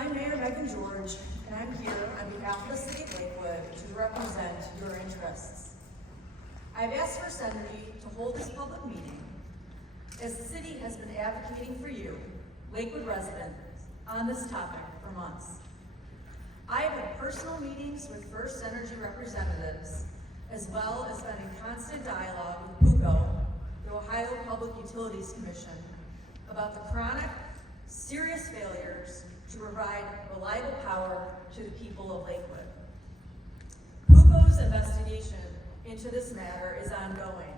And I'm here on behalf of the City of Lakewood to represent your interests. I've asked First Energy to hold this public meeting as the city has been advocating for you, Lakewood residents, on this topic for months. I have had personal meetings with First Energy representatives, as well as been in constant dialogue with PUCO, the Ohio Public Utilities Commission, about the chronic, serious failures to provide reliable power to the people of Lakewood. PUCO's investigation into this matter is ongoing,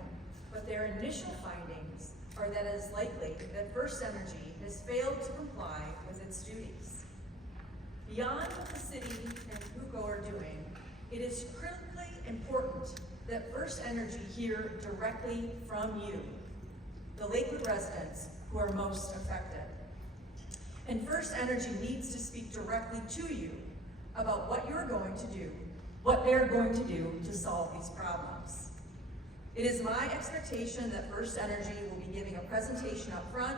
but their initial findings are that it is likely that First Energy has failed to comply with its duties. Beyond what the city and PUCO are doing, it is critically important that First Energy hear directly from you, the Lakewood residents who are most affected. And First Energy needs to speak directly to you about what you're going to do, what they're going to do to solve these problems. It is my expectation that First Energy will be giving a presentation up front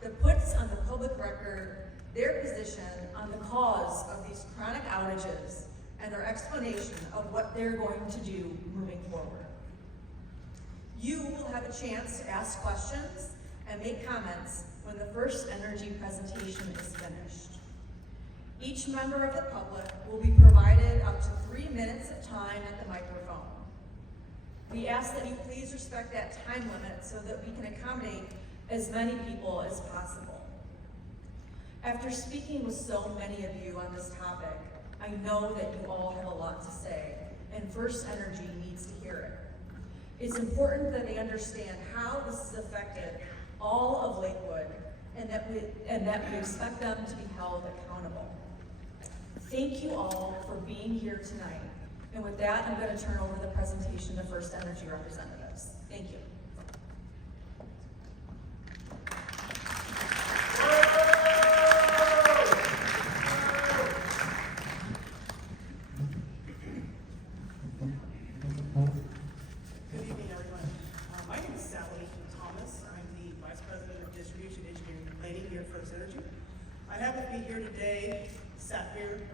that puts on the public record their position on the cause of these chronic outages and their explanation of what they're going to do moving forward. You will have a chance to ask questions and make comments when the First Energy presentation is finished. Each member of the public will be provided up to 3 minutes of time at the microphone. We ask that you please respect that time limit so that we can accommodate as many people as possible. After speaking with so many of you on this topic, I know that you all have a lot to say, and First Energy needs to hear it. It's important that they understand how this has affected all of Lakewood, and that we expect them to be held accountable. Thank you all for being here tonight. And with that, I'm going to turn over the presentation to First Energy representatives. Thank you.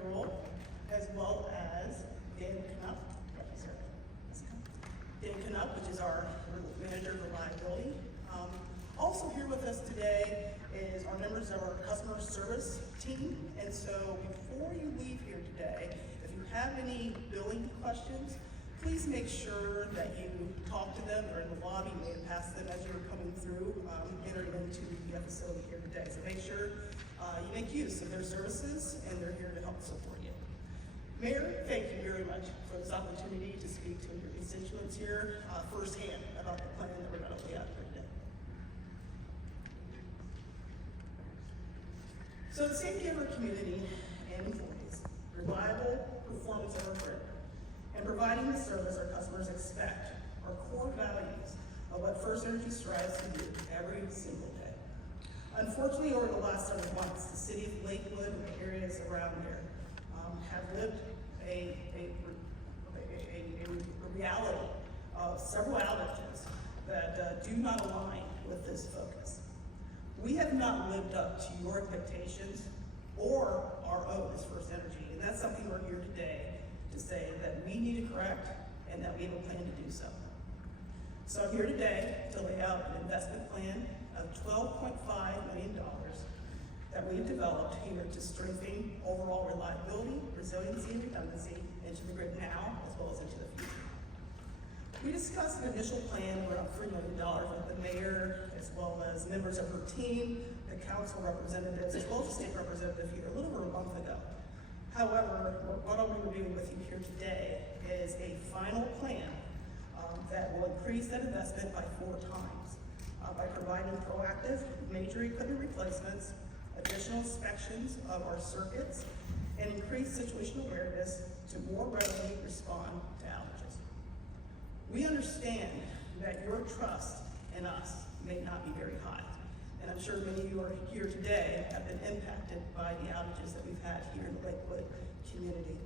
Grulich, as well as which is our manager of reliability. Also here with us today is our members of our customer service team. And so before you leave here today, if you have any billing questions, please make sure that you talk to them or in the lobby. You may have passed them as you were coming through, entering into the facility here today. So make sure you make use of their services, and they're here to help support you. Mayor, thank you very much for this opportunity to speak to your constituents here firsthand about the plan that we're going to lay out here today. So the safety of our community and employees, reliable performance of our grid, and providing the service our customers expect are core values of what First Energy strives to do every single day. Unfortunately, over the last several months, the city of Lakewood and the areas around there have lived a reality of several outages that do not align with this focus. We have not lived up to your expectations or our own as First Energy, and that's something we're here today to say that we need to correct and that we have a plan to do so. So I'm here today to lay out an investment plan of $12.5 million that we have developed here to strengthen overall reliability, resiliency, and redundancy into the grid now as well as into the future. We discussed an initial plan of around $3 million with the mayor as well as members of her team, the council representatives, as well as the state representative here a little over a month ago. However, what I'll be reviewing with you here today is a final plan that will increase that investment by 4 times by providing proactive major equipment replacements, additional inspections of our circuits, and increased situational awareness to more readily respond to outages. We understand that your trust in us may not be very high, and I'm sure many of you are here today have been impacted by the outages that we've had here in the Lakewood community.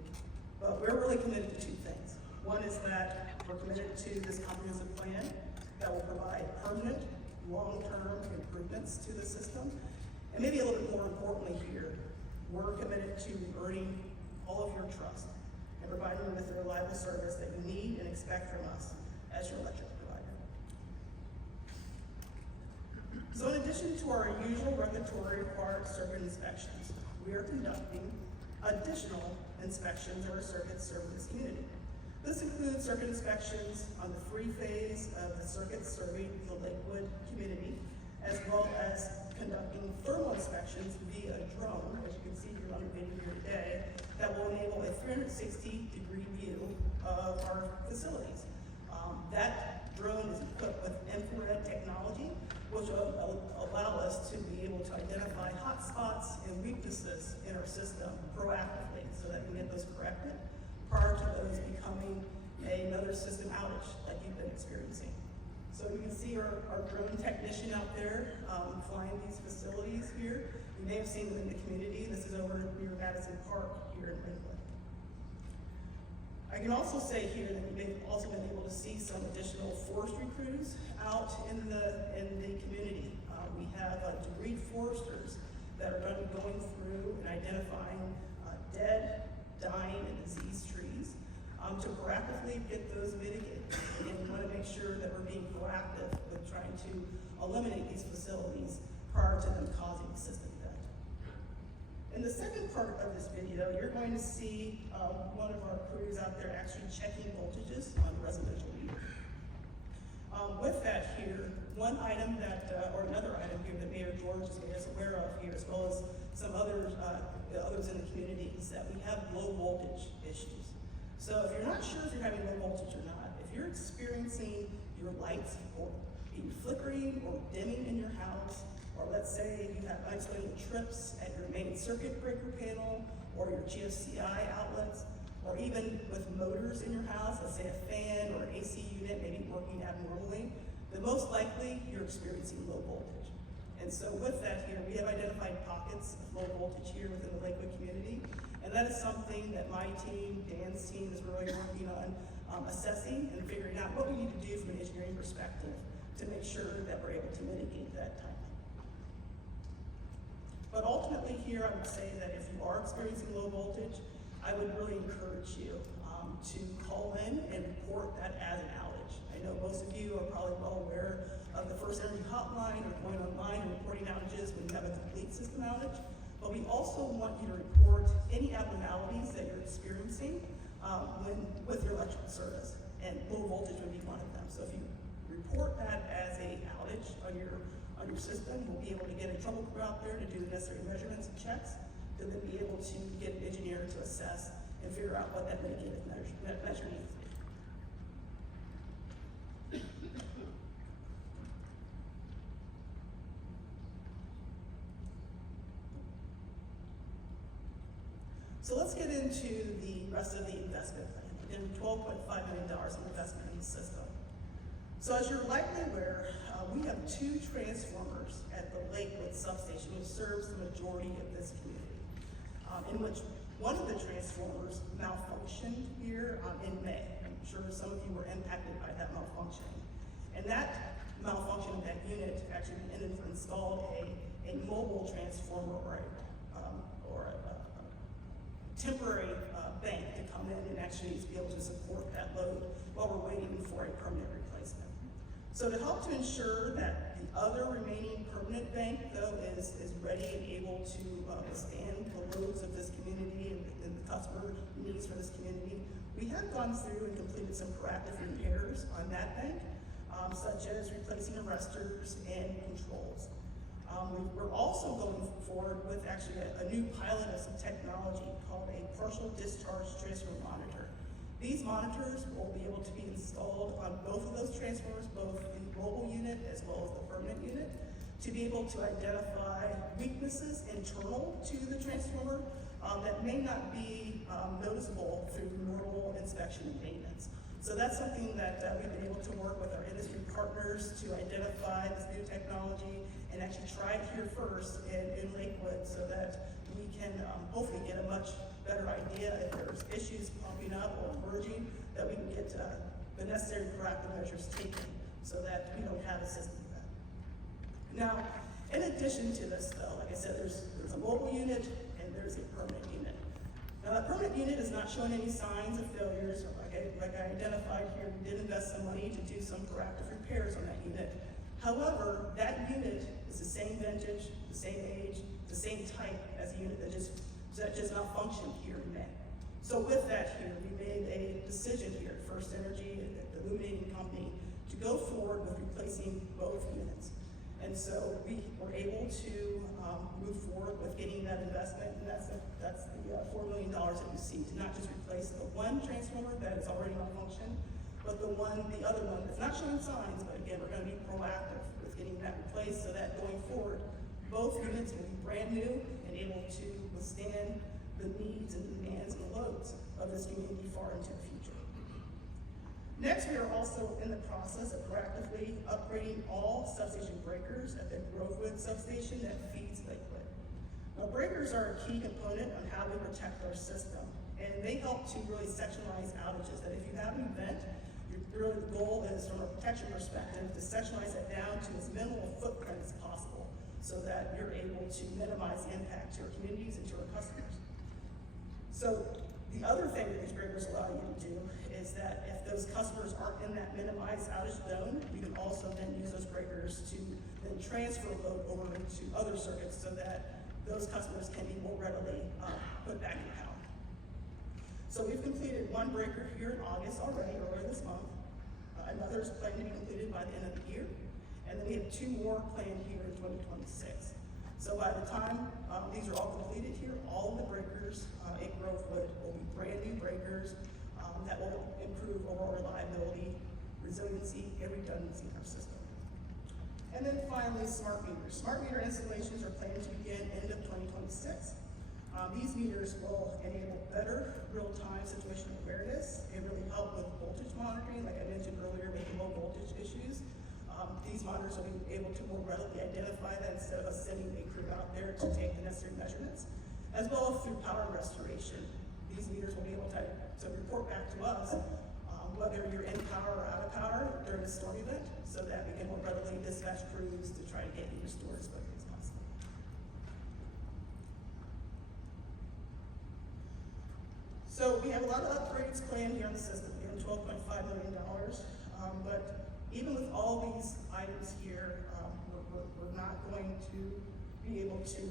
But we're really committed to 2 things. One is that we're committed to this comprehensive plan that will provide permanent, long-term improvements to the system. And maybe a little bit more importantly here, We're committed to earning all of your trust and providing you with the reliable service that you need and expect from us as your electric provider. So in addition to our usual regulatory required circuit inspections, we are conducting additional inspections of our circuits serving this community. This includes circuit inspections on the free phase of the circuits serving the Lakewood community, as well as conducting thermal inspections via a drone, as you can see here on the video here today, that will enable a 360-degree view of our facilities. That drone is equipped with infrared technology, which will allow us to be able to identify hot spots and weaknesses in our system proactively so that we can get those corrected prior to those becoming another system outage like you've been experiencing. So you can see our drone technician out there flying these facilities here. You may have seen them in the community. This is over near Madison Park here in Lakewood. I can also say here that you may have also been able to see some additional forestry crews out in the community. We have degreed foresters that are going to be going through and identifying dead, dying, and diseased trees to proactively get those mitigated. And we want to make sure that we're being proactive with trying to eliminate these facilities prior to them causing system death. In the second part of this video, you're going to see one of our crews out there actually checking voltages on residential meters. With that here, one item that, or another item here that Mayor George has made us aware of here, as well as some others in the community, is that we have low voltage issues. So if you're not sure if you're having low voltage or not, if you're experiencing your lights or being flickering or dimming in your house, or let's say you have unexplainable trips at your main circuit breaker panel or your GFCI outlets, or even with motors in your house, let's say a fan or an AC unit maybe working abnormally, then most likely you're experiencing low voltage. And so with that here, we have identified pockets of low voltage here within the Lakewood community, and that is something that my team, Dan's team, is really working on assessing and figuring out what we need to do from an engineering perspective to make sure that we're able to mitigate that timing. But ultimately here, I would say that if you are experiencing low voltage, I would really encourage you to call in and report that as an outage. I know most of you are probably well aware of the First Energy Hotline or going online and reporting outages when you have a complete system outage. But we also want you to report any abnormalities that you're experiencing with your electrical service, and low voltage would be one of them. So if you report that as a outage on your system, we'll be able to get a trouble crew out there to do the necessary measurements and checks, to then be able to get an engineer to assess and figure out what that mitigated measure needs to be. So let's get into the rest of the investment plan. Again, $12.5 million in investment in the system. So as you're likely aware, we have 2 transformers at the Lakewood substation, which serves the majority of this community, in which one of the transformers malfunctioned here in May. I'm sure some of you were impacted by that malfunctioning. And that malfunction of that unit actually ended up installed a mobile transformer or a temporary bank to come in and actually be able to support that load while we're waiting for a permanent replacement. So to help to ensure that the other remaining permanent bank, though, is ready and able to withstand the loads of this community and the customer needs for this community, we have gone through and completed some proactive repairs on that bank, such as replacing arresters and controls. We're also going forward with actually a new pilot of some technology called a partial discharge transfer monitor. These monitors will be able to be installed on both of those transformers, both the mobile unit as well as the permanent unit, to be able to identify weaknesses internal to the transformer that may not be noticeable through normal inspection and maintenance. So that's something that we've been able to work with our industry partners to identify this new technology and actually try it here first in Lakewood so that we can hopefully get a much better idea if there's issues popping up or emerging, that we can get the necessary proactive measures taken so that we don't have a system event. Now, in addition to this though, like I said, there's a mobile unit and there's a permanent unit. Now, that permanent unit is not showing any signs of failures. Like I identified here, we did invest some money to do some proactive repairs on that unit. However, that unit is the same vintage, the same age, the same type as a unit that just malfunctioned here in May. So with that here, we made a decision here, First Energy, the illuminating company, to go forward with replacing both units. And so we were able to move forward with getting that investment, and that's the $4 million that you see, to not just replace the one transformer that is already malfunctioned, but the other one that's not showing signs, but again, we're gonna be proactive with getting that replaced so that going forward, both units will be brand new and able to withstand the needs and demands and the loads of this community far into the future. Next, we are also in the process of proactively upgrading all substation breakers at the Lakewood substation that feeds Lakewood. Now, breakers are a key component on how we protect our system, and they help to really sectionalize outages, that if you have an event, really the goal is, from a protection perspective, to sectionalize that down to as minimal footprint as possible so that you're able to minimize the impact to our communities and to our customers. So the other thing that these breakers allow you to do is that if those customers aren't in that minimized outage zone, you can also then use those breakers to then transfer load over into other circuits so that those customers can be more readily put back in power. So we've completed one breaker here in August already, earlier this month. Another is planned to be completed by the end of the year. And then we have 2 more planned here in 2026. So by the time these are all completed here, all of the breakers in Grulich will be brand new breakers that will improve overall reliability, resiliency, and redundancy in our system. And then finally, smart meters. Smart meter installations are planned to begin end of 2026. These meters will enable better real-time situational awareness and really help with voltage monitoring, like I mentioned earlier, making low voltage issues. These monitors will be able to more readily identify that instead of us sending a crew out there to take the necessary measurements, as well as through power restoration. These meters will be able to report back to us whether you're in power or out of power during a storm event, so that we can more readily dispatch crews to try to get you restored as quickly as possible. So we have a lot of upgrades planned here on the system. We have $12.5 million, but even with all these items here, we're not going to be able to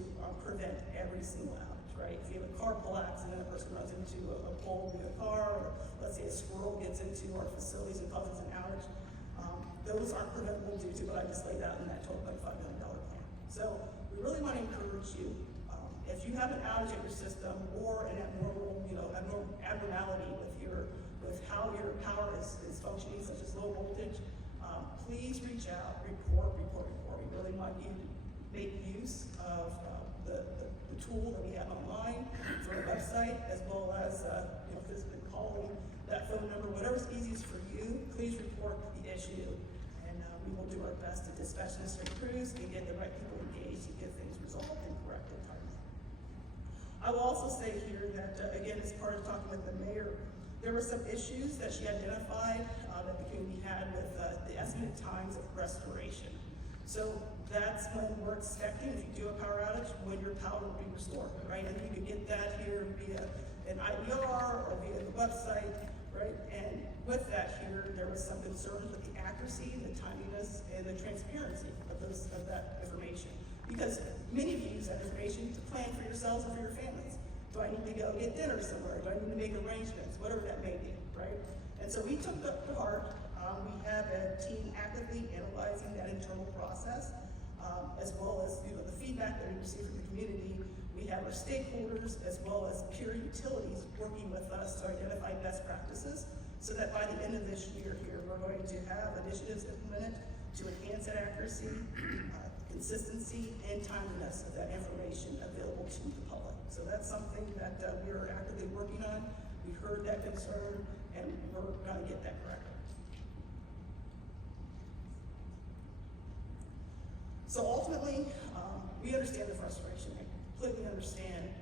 prevent every single outage, right? If you have a car collapse and then a person runs into a pole with a car, or let's say a squirrel gets into our facilities and causes an outage, those aren't preventable due to what I just laid out in that $12.5 million plan. So we really want to encourage you, if you have an outage at your system or an abnormality with how your power is functioning, such as low voltage, please reach out, report. We really want you to make use of the tool that we have online for the website, as well as physically calling that phone number. Whatever's easiest for you, please report the issue, and we will do our best to dispatch necessary crews and get the right people engaged to get things resolved and corrected timely. I will also say here that, again, as part of talking with the mayor, there were some issues that she identified that the community had with the estimated times of restoration. So that's when we're expecting, if you do a power outage, when your power will be restored, right? And you can get that here via an IVR or via the website, right? And with that here, there was some concerns with the accuracy, the timeliness, and the transparency of that information. Because many of you use that information to plan for yourselves and for your families. Do I need to go get dinner somewhere? Do I need to make arrangements? Whatever that may be, right? And so we took that to heart. We have a team actively analyzing that internal process, as well as the feedback that we receive from the community. We have our stakeholders as well as peer utilities working with us to identify best practices, so that by the end of this year here, we're going to have initiatives implemented to enhance that accuracy, consistency, and timeliness of that information available to the public. So that's something that we are actively working on. We heard that concern, and we're going to get that corrected. So ultimately, we understand the frustration. I completely understand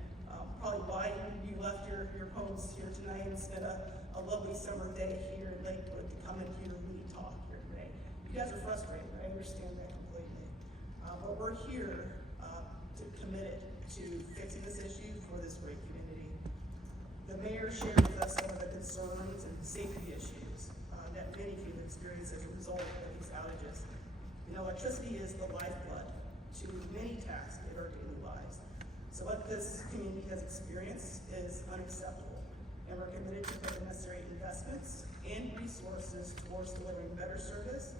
probably why you left your homes here tonight and spent a lovely summer day here in Lakewood to come in here and really talk here today. You guys are frustrated. I understand that completely. But we're here committed to fixing this issue for this great community. The mayor shared with us some of the concerns and safety issues that many of you have experienced as a result of these outages. You know, electricity is the lifeblood to many tasks in our daily lives. So what this community has experienced is unacceptable, and we're committed to put the necessary investments and resources towards delivering better service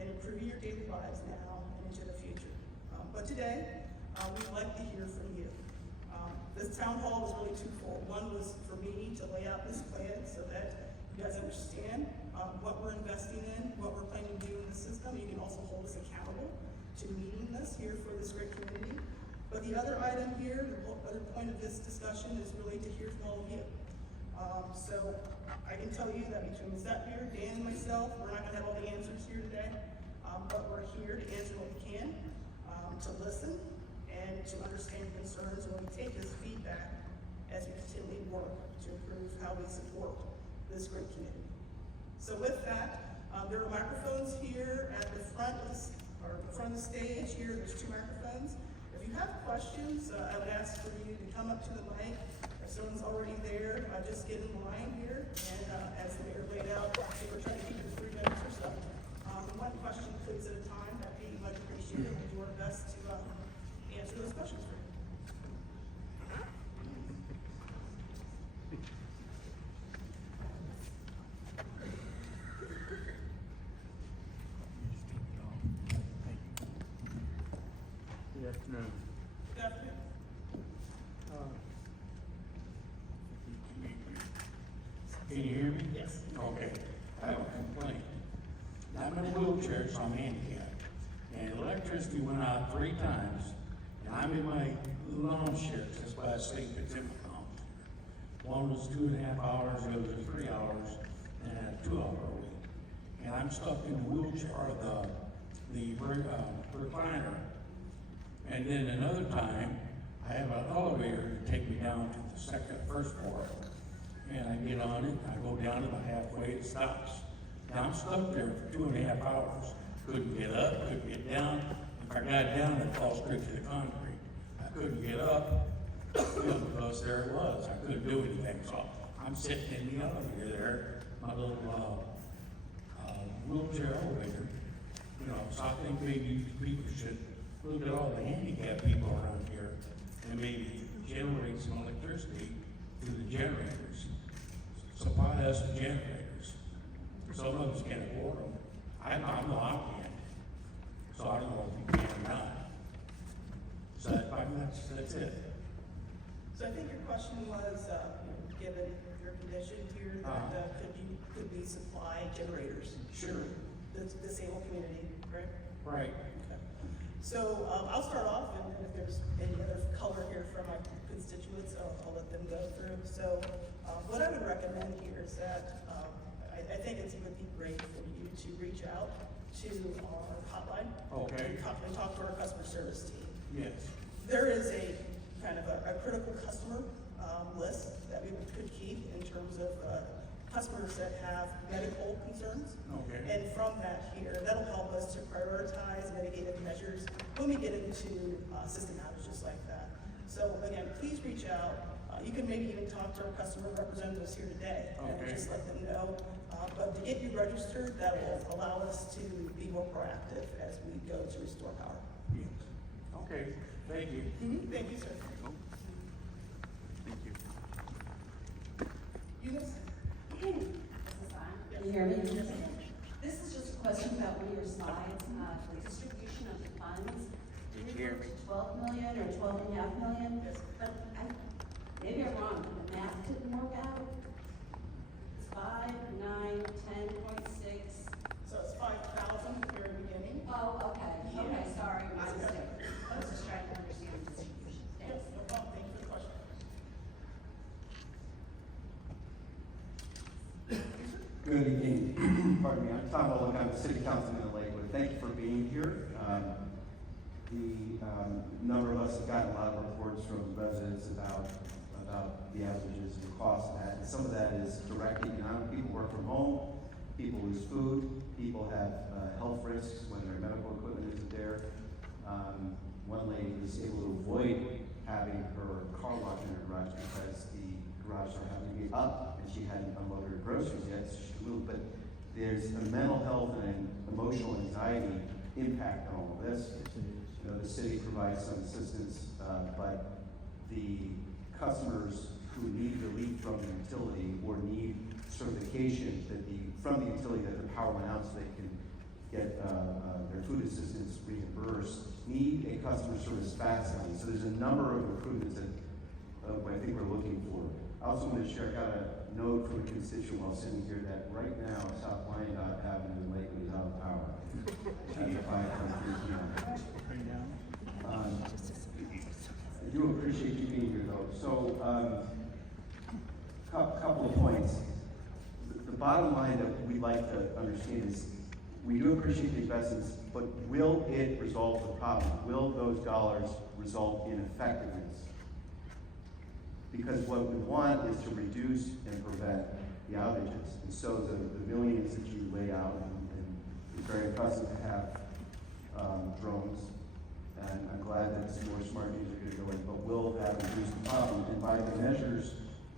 and improving your daily lives now and into the future. But today, we'd like to hear from you. This town hall was really twofold. One was for me to lay out this plan so that you guys understand what we're investing in, what we're planning to do in the system. You can also hold us accountable to meeting this here for this great community. But the other item here, the other point of this discussion is really to hear from all of you. So I can tell you that between Zephyr, Dan, and myself, we're not gonna have all the answers here today, but we're here to answer what we can, to listen, and to understand concerns, and we take this feedback as we continually work to improve how we support this great community. So with that, there are microphones here at the front of the stage. Here, there's 2 microphones. If you have questions, I would ask for you to come up to the mic. If someone's already there, just get in line here. And as the mayor laid out, we're trying to keep it 3 minutes or so. One question, please, at a time. That'd be much appreciated. We'll do our best to answer those questions for you. Good afternoon. Good afternoon. Can you hear me? Yes. Okay. I have a complaint. I'm in a wheelchair, so I'm handicapped. And electricity went out 3 times, and I'm in my lawn chair, that's why I sleep at Timber Lawn. One was 2.5 hours, the other was 3 hours, and I had a 2-hour week. And I'm stuck in the wheelchair, or the recliner. And then another time, I have an elevator to take me down to the first floor. And I get on it, I go down about halfway, it stops. Now I'm stuck there for 2.5 hours. Couldn't get up, couldn't get down. If I got down, I'd fall straight to the concrete. I couldn't get up, because there it was. I couldn't do anything. So I'm sitting in the elevator there, my little wheelchair elevator. So I think maybe people should look at all the handicapped people around here and maybe generate some electricity through the generators. Supply us with generators. Some of us can't afford them. I can't. So I don't know if you can or not. So that's it. So I think your question was, given your condition here, that could we supply generators? Sure. The disabled community, right? Right. Okay. So I'll start off, and if there's any other color here from my constituents, I'll let them go through. So what I would recommend here is that I think it would be great for you to reach out to our hotline. Okay. And talk to our customer service team. Yes. There is a kind of a critical customer list that we could keep in terms of customers that have medical concerns. Okay. And from that here, that'll help us to prioritize mitigative measures when we get into system outages like that. So again, please reach out. You can maybe even talk to our customer representatives here today and Okay. just let them know. But to get you registered, that will allow us to be more proactive as we go to restore power. Yes. Okay. Thank you. Thank you, sir. Thank you. Eunice? Can you hear me? This is just a question about one of your slides, the distribution of the funds. You referred to 12 million or 12.5 million, Yes. but maybe I'm wrong, but the math didn't work out. It's 5, 9, 10.6. So it's 5,000 at the very beginning. Oh, okay, Yeah. okay, sorry, my mistake. I was just trying to understand the distribution. Yes, Thanks. no problem. Thank you for the question. Good evening. Pardon me. I'm Tom Bullock. I'm the City Councilman of Lakewood. Thank you for being here. The number of us have gotten a lot of reports from residents about the outages and the cost of that. And some of that is direct economic. People work from home. People lose food. People have health risks when their medical equipment isn't there. one lady was able to avoid having her car wash in her garage because the garage door happened to be up and she hadn't unloaded her groceries yet, so she could move. But there's a mental health and emotional anxiety impact on all of this. You know, the city provides some assistance, but the customers who need relief from the utility or need certification from the utility that the power went out so they can get their food assistance reimbursed, need a customer service fax line. So there's a number of improvements that I think we're looking for. I also want to share, I got a note from a constituent while sitting here that right now South Wyandotte Avenue in Lakewood is out of power. At 5:03 p.m. I do appreciate you being here though. So, couple of points. The bottom line that we'd like to understand is we do appreciate the investments, but will it resolve the problem? Will those dollars result in effectiveness? Because what we want is to reduce and prevent the outages. And so the millions that you laid out, and it's very impressive to have drones, and I'm glad that some more smart meters are going to go in, but will that reduce the problem? And by the measures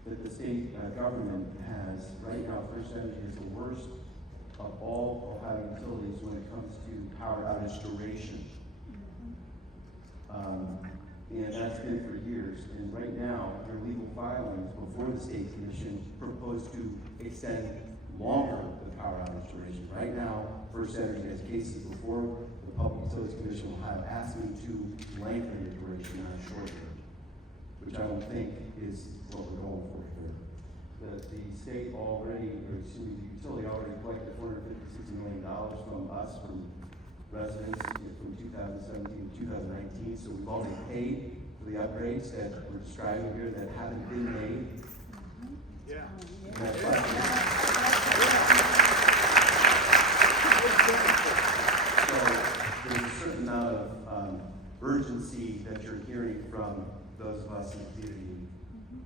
that the state government has, right now, First Energy is the worst of all Ohio utilities when it comes to power outage duration. And that's been for years. And right now, their legal filings before the state commission propose to extend longer the power outage duration. Right now, First Energy has cases before the Public Utilities Commission will have asked me to lengthen the duration, not shorten it, which I don't think is what we're going for here. The state already, or excuse me, the utility already collected $450 million from us, from residents from 2017 to 2019. So we've already paid for the upgrades that we're describing here that haven't been made. Yeah. And that's why so there's a certain amount of urgency that you're hearing from those of us in the community.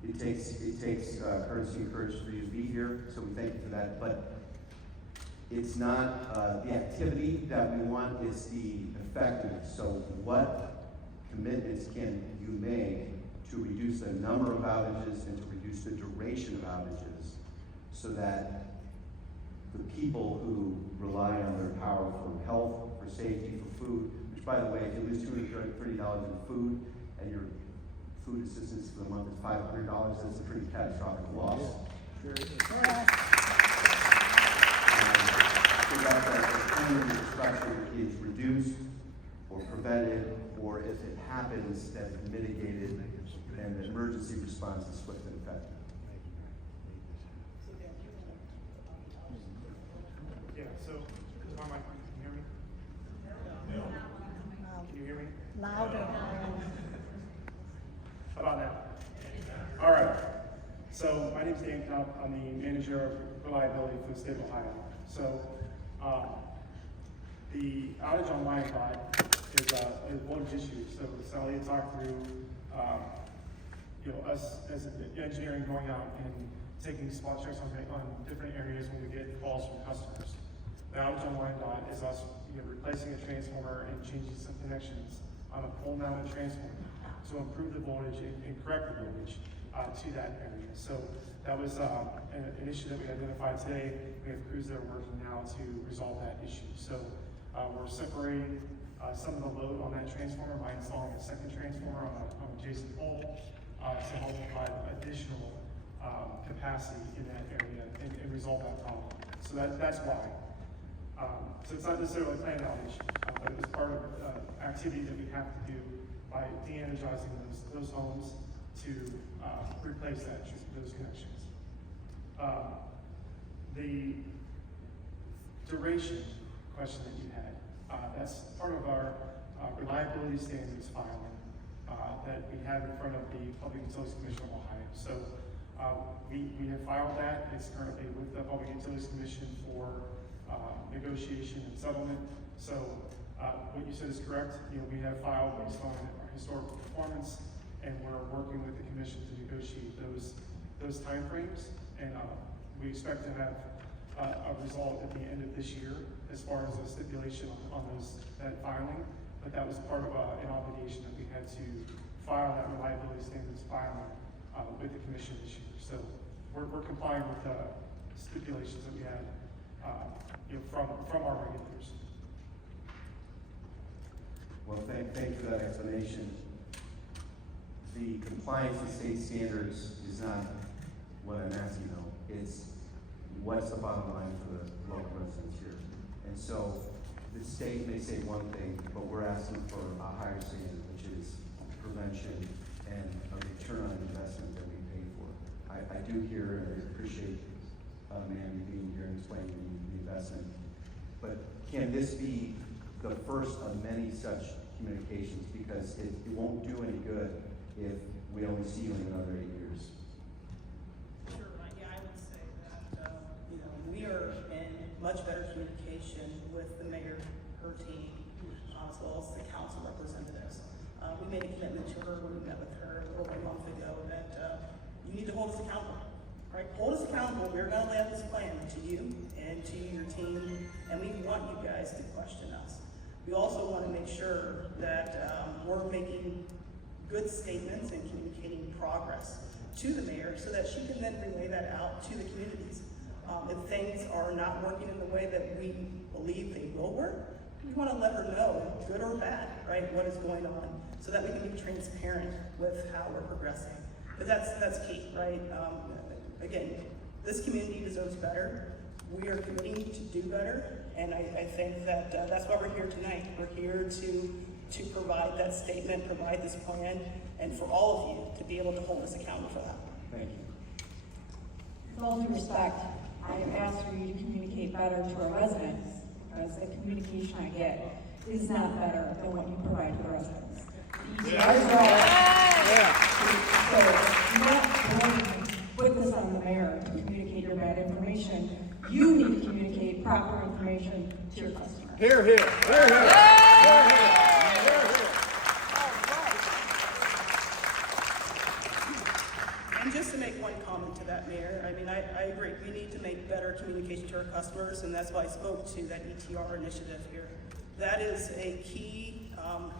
It takes courtesy and courage for you to be here, so we thank you for that. But it's not the activity that we want, is the effectiveness. So what commitments can you make to reduce the number of outages and to reduce the duration of outages so that the people who rely on their power for health, for safety, for food, which by the way, if you lose $230 in food and your food assistance for the month is $500, that's a pretty catastrophic loss. Sure. So that the energy destruction is reduced or prevented, or if it happens, that it's mitigated and the emergency response is swift and effective. Yeah, so, is my mic, can you hear me? No. Can you hear me? Louder. How about now? All right. So my name's Dan Knopf. I'm the manager of reliability for the state of Ohio. So the outage on Wyandotte is one issue. So Sally had talked through, us as engineering going out and taking spot checks on different areas when we get calls from customers. The outage on Wyandotte is us replacing a transformer and changing some connections on a pole-mounted transformer to improve the voltage and correct the voltage to that area. So that was an issue that we identified today. We have crews that are working now to resolve that issue. So we're separating some of the load on that transformer by installing a second transformer on an adjacent pole to help provide additional capacity in that area and resolve that problem. So that's why. So it's not necessarily a planned outage, but it was part of activity that we have to do by de-energizing those homes to replace those connections. The duration question that you had, that's part of our reliability standards filing that we have in front of the Public Utilities Commission of Ohio. So we have filed that. It's currently with the Public Utilities Commission for negotiation and settlement. So what you said is correct. We have filed based on our historical performance, and we're working with the commission to negotiate those timeframes. And we expect to have a result at the end of this year as far as a stipulation on that filing. but that was part of an obligation that we had to file that reliability standards filing with the commission this year. So we're complying with the stipulations that we had from our regulators. Well, thank you for that explanation. The compliance with state standards is not what I'm asking though. It's what's the bottom line for the local residents here. And so the state may say one thing, but we're asking for a higher standard, which is prevention and a return on investment that we pay for. I do hear and I appreciate Mandy being here and explaining the investment. But can this be the first of many such communications? Because it won't do any good if we only see you in another 8 years. Sure, yeah, I would say that, we are in much better communication with the mayor, her team, as well as the council representatives. We made a commitment to her when we met with her over a month ago that you need to hold us accountable, right? Hold us accountable. We're gonna lay out this plan to you and to your team, and we want you guys to question us. We also want to make sure that we're making good statements and communicating progress to the mayor so that she can then relay that out to the communities. If things are not working in the way that we believe they will work, we want to let her know, good or bad, right, what is going on, so that we can be transparent with how we're progressing. But that's key, right? Again, this community deserves better. We are committing to do better, and I think that that's why we're here tonight. We're here to provide that statement, provide this plan, and for all of you to be able to hold us accountable for that. Thank you. With all due respect, I have asked for you to communicate better to our residents, because the communication I get is not better than what you provide to the residents. So, not put this on the mayor to communicate your bad information. You need to communicate proper information to your customers. Hear, hear, hear, hear. Hear, hear. And just to make one comment to that, Mayor, I mean, I agree, we need to make better communication to our customers, and that's why I spoke to that ETR initiative here. That is a key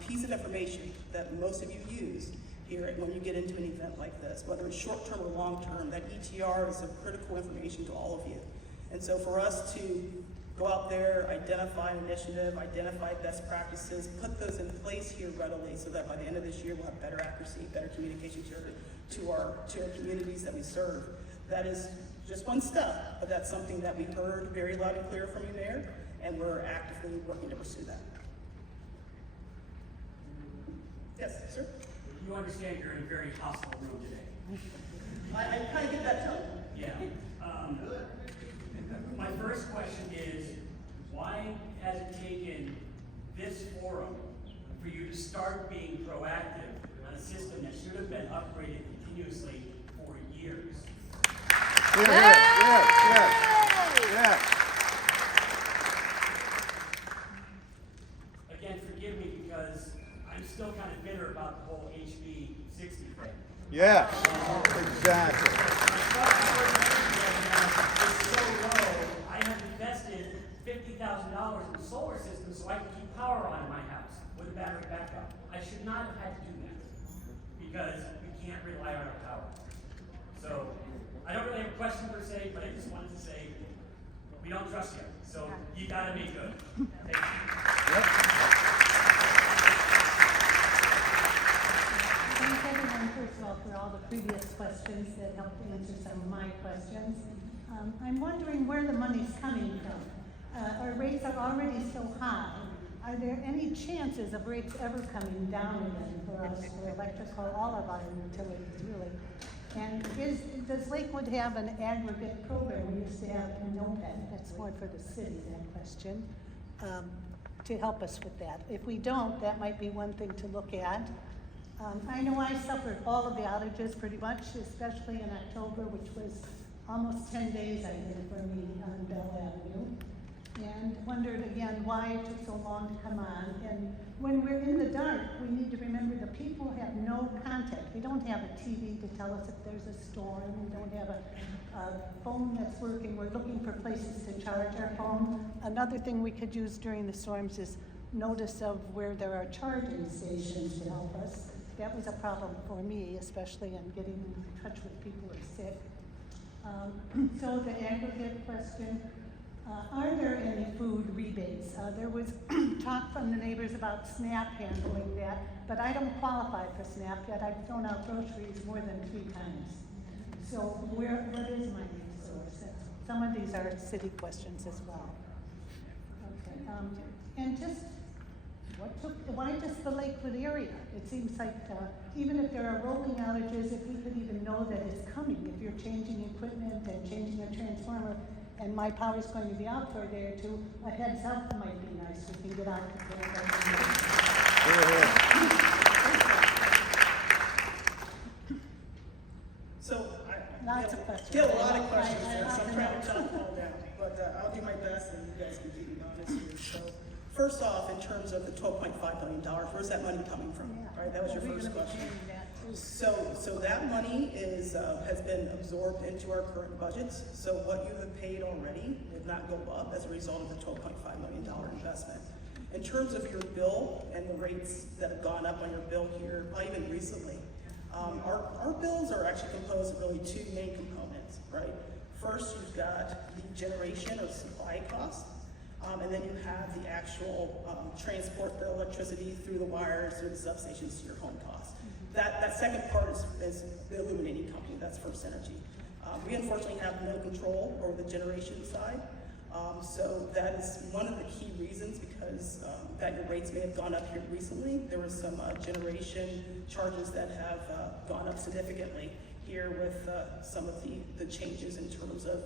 piece of information that most of you use here when you get into an event like this, whether it's short-term or long-term. That ETR is of critical information to all of you. And so for us to go out there, identify an initiative, identify best practices, put those in place here readily so that by the end of this year we'll have better accuracy, better communication to our communities that we serve. That is just one step, but that's something that we heard very loud and clear from you, Mayor, and we're actively working to pursue that. Yes, sir? You understand you're in a very hostile room today. I kind of get that tone. Yeah. My first question is, why has it taken this forum for you to start being proactive on a system that should have been upgraded continuously for years? Hear, hear. Yes, yes, yes. Again, forgive me because I'm still kind of bitter about the whole HB 60 thing. Yes, exactly. It's so low, I have invested $50,000 in a solar system so I can keep power on in my house with a battery backup. I should not have had to do that because we can't rely on our power. So I don't really have a question per se, but I just wanted to say we don't trust you. So you gotta be good. Thank you. Yep. Thanks everyone, first of all, for all the previous questions that helped answer some of my questions. I'm wondering where the money's coming from. Our rates are already so high. Are there any chances of rates ever coming down again for us, for electrical, all of our utilities, really? And does Lakewood have an aggregate program? We used to have a NOPED, that's more for the city, that question, to help us with that. If we don't, that might be one thing to look at. I know I suffered all of the outages pretty much, especially in October, which was almost 10 days, I think, for me on Bell Avenue. And wondered again why it took so long to come on. And when we're in the dark, we need to remember the people have no contact. We don't have a TV to tell us if there's a storm. We don't have a phone that's working. We're looking for places to charge our phone. Another thing we could use during the storms is notice of where there are charging stations to help us. That was a problem for me, especially in getting in touch with people who are sick. So the aggregate question, are there any food rebates? There was talk from the neighbors about SNAP handling that, but I don't qualify for SNAP yet. I've thrown out groceries more than 3 times. So what is my resource? Some of these are city questions as well. Okay, and just, why just the Lakewood area? It seems like, even if there are rolling outages, if we could even know that it's coming, if you're changing equipment and changing a transformer, and my power's going to be out for a day or two, a heads up might be nice, we can get out So, Lots of questions. Get a lot of questions, so I'm trying to chop them all down, but I'll do my best and you guys can keep me honest here. So, first off, in terms of the $12.5 million, where's that money coming from? Right, that was your first question. So that money has been absorbed into our current budgets. So what you have paid already will not go up as a result of the $12.5 million investment. In terms of your bill and the rates that have gone up on your bill here, even recently, our bills are actually composed of really 2 main components, right? First, you've got the generation or supply cost, and then you have the actual transport the electricity through the wires, through the substations to your home cost. That second part is the illuminating company, that's First Energy. We unfortunately have no control over the generation side, so that is one of the key reasons because that your rates may have gone up here recently. There were some generation charges that have gone up significantly here with some of the changes in terms of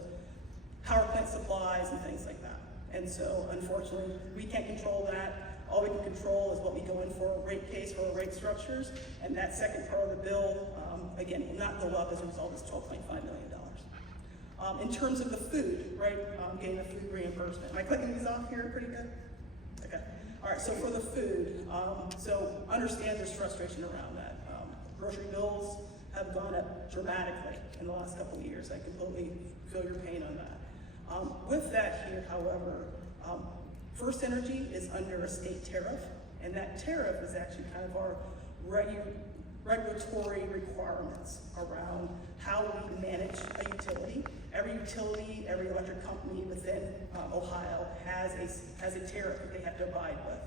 power plant supplies and things like that. And so, unfortunately, we can't control that. All we can control is what we go in for a rate case or rate structures, and that second part of the bill, again, will not go up as a result of this $12.5 million. In terms of the food, right, getting the food reimbursement. Am I clicking these off here pretty good? Okay. All right, so for the food, so understand there's frustration around that. Grocery bills have gone up dramatically in the last couple of years. I completely feel your pain on that. With that here, however, First Energy is under a state tariff, and that tariff is actually kind of our regulatory requirements around how we manage a utility. Every utility, every electric company within Ohio has a tariff that they have to abide with.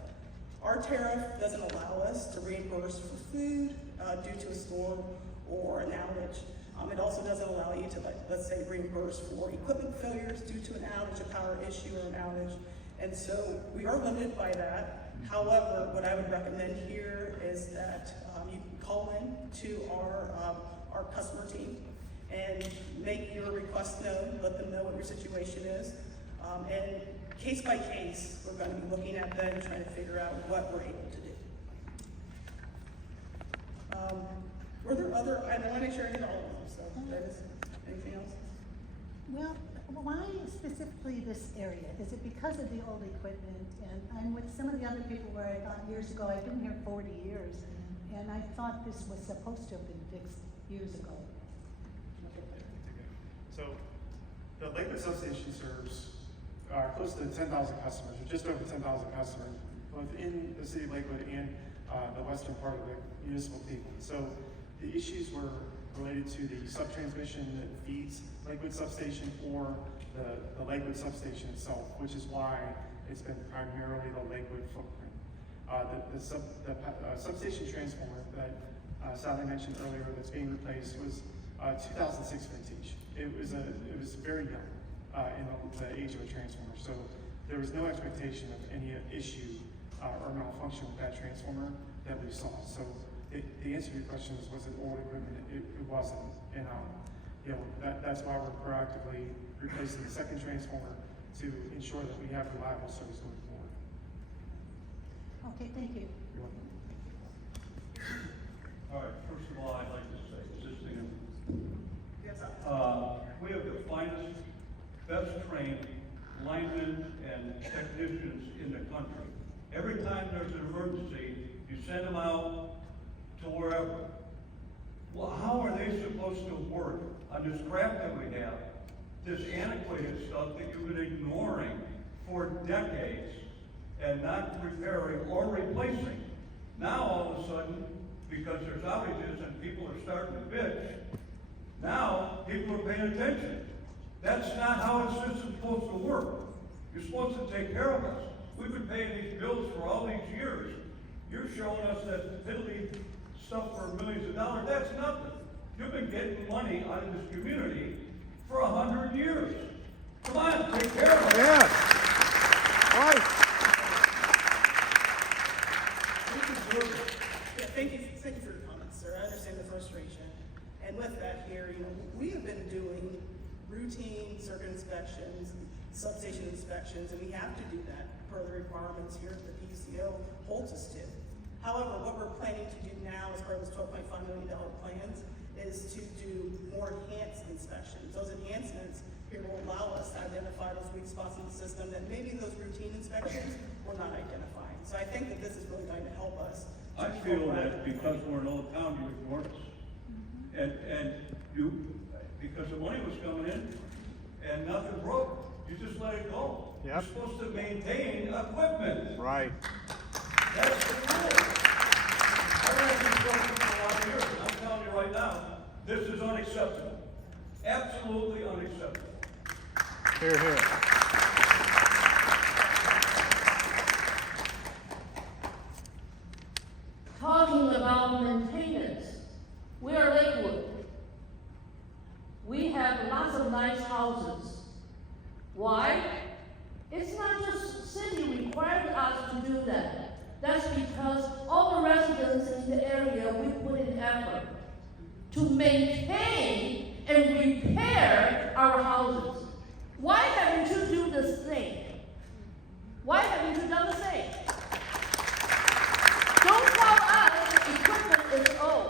Our tariff doesn't allow us to reimburse for food due to a storm or an outage. It also doesn't allow you to, let's say, reimburse for equipment failures due to an outage, a power issue, or an outage. And so we are limited by that. However, what I would recommend here is that you call in to our customer team and make your request known, let them know what your situation is. And case by case, we're going to be looking at that and trying to figure out what we're able to do. Were there other, I want to make sure I hit all of them, so that is, anything else? Well, why specifically this area? Is it because of the old equipment? And I'm with some of the other people where I thought years ago, I've been here 40 years, and I thought this was supposed to have been fixed years ago. So the Lakewood substation serves close to 10,000 customers, or just over 10,000 customers, both in the city of Lakewood and the western part of the municipal people. So the issues were related to the subtransmission that feeds Lakewood substation or the Lakewood substation itself, which is why it's been primarily the Lakewood footprint. The substation transformer that Sally mentioned earlier that's being replaced was 2006 vintage. It was very young in the age of a transformer, so there was no expectation of any issue or malfunction with that transformer that we saw. So the answer to your question is, was it old equipment? It wasn't, and that's why we're proactively replacing the second transformer to ensure that we have reliable service going forward. Okay, thank you. You're welcome. All right, first of all, I'd like to say, Yes, we have the finest, best trained linemen and technicians in the country. Every time there's an emergency, you send them out to wherever. Well, how are they supposed to work on this crap that we have? This antiquated stuff that you've been ignoring for decades. and not repairing or replacing. Now, all of a sudden, because there's outages and people are starting to bitch, now people are paying attention. That's not how it's supposed to work. You're supposed to take care of us. We've been paying these bills for all these years. You're showing us that fiddly stuff for millions of dollars. That's nothing. You've been getting money out of this community for 100 years. Come on, take care of us. Yes. Right. Yeah, thank you for your comments, sir. I understand the frustration. And with that here, we have been doing routine circuit inspections, substation inspections, and we have to do that per the requirements here that the PUCO holds us to. However, what we're planning to do now as part of this $12.5 million plans is to do more enhanced inspections. Those enhancements here will allow us to identify those weak spots in the system that maybe those routine inspections were not identifying. So I think that this is really going to help us. I feel that because we're an old town, you ignore us. And you, because the money was coming in and nothing broke, you just let it go. Yep. You're supposed to maintain equipment. Right. That's the rule. I've had these questions for a lot of years, and I'm telling you right now, this is unacceptable. Absolutely unacceptable. Here, here. Talking about maintenance, we are Lakewood. We have lots of nice houses. Why? It's not just city required us to do that. That's because all the residents in the area, we put in effort to maintain and repair our houses. Why haven't you do the same? Why haven't you done the same? Don't tell us equipment is old.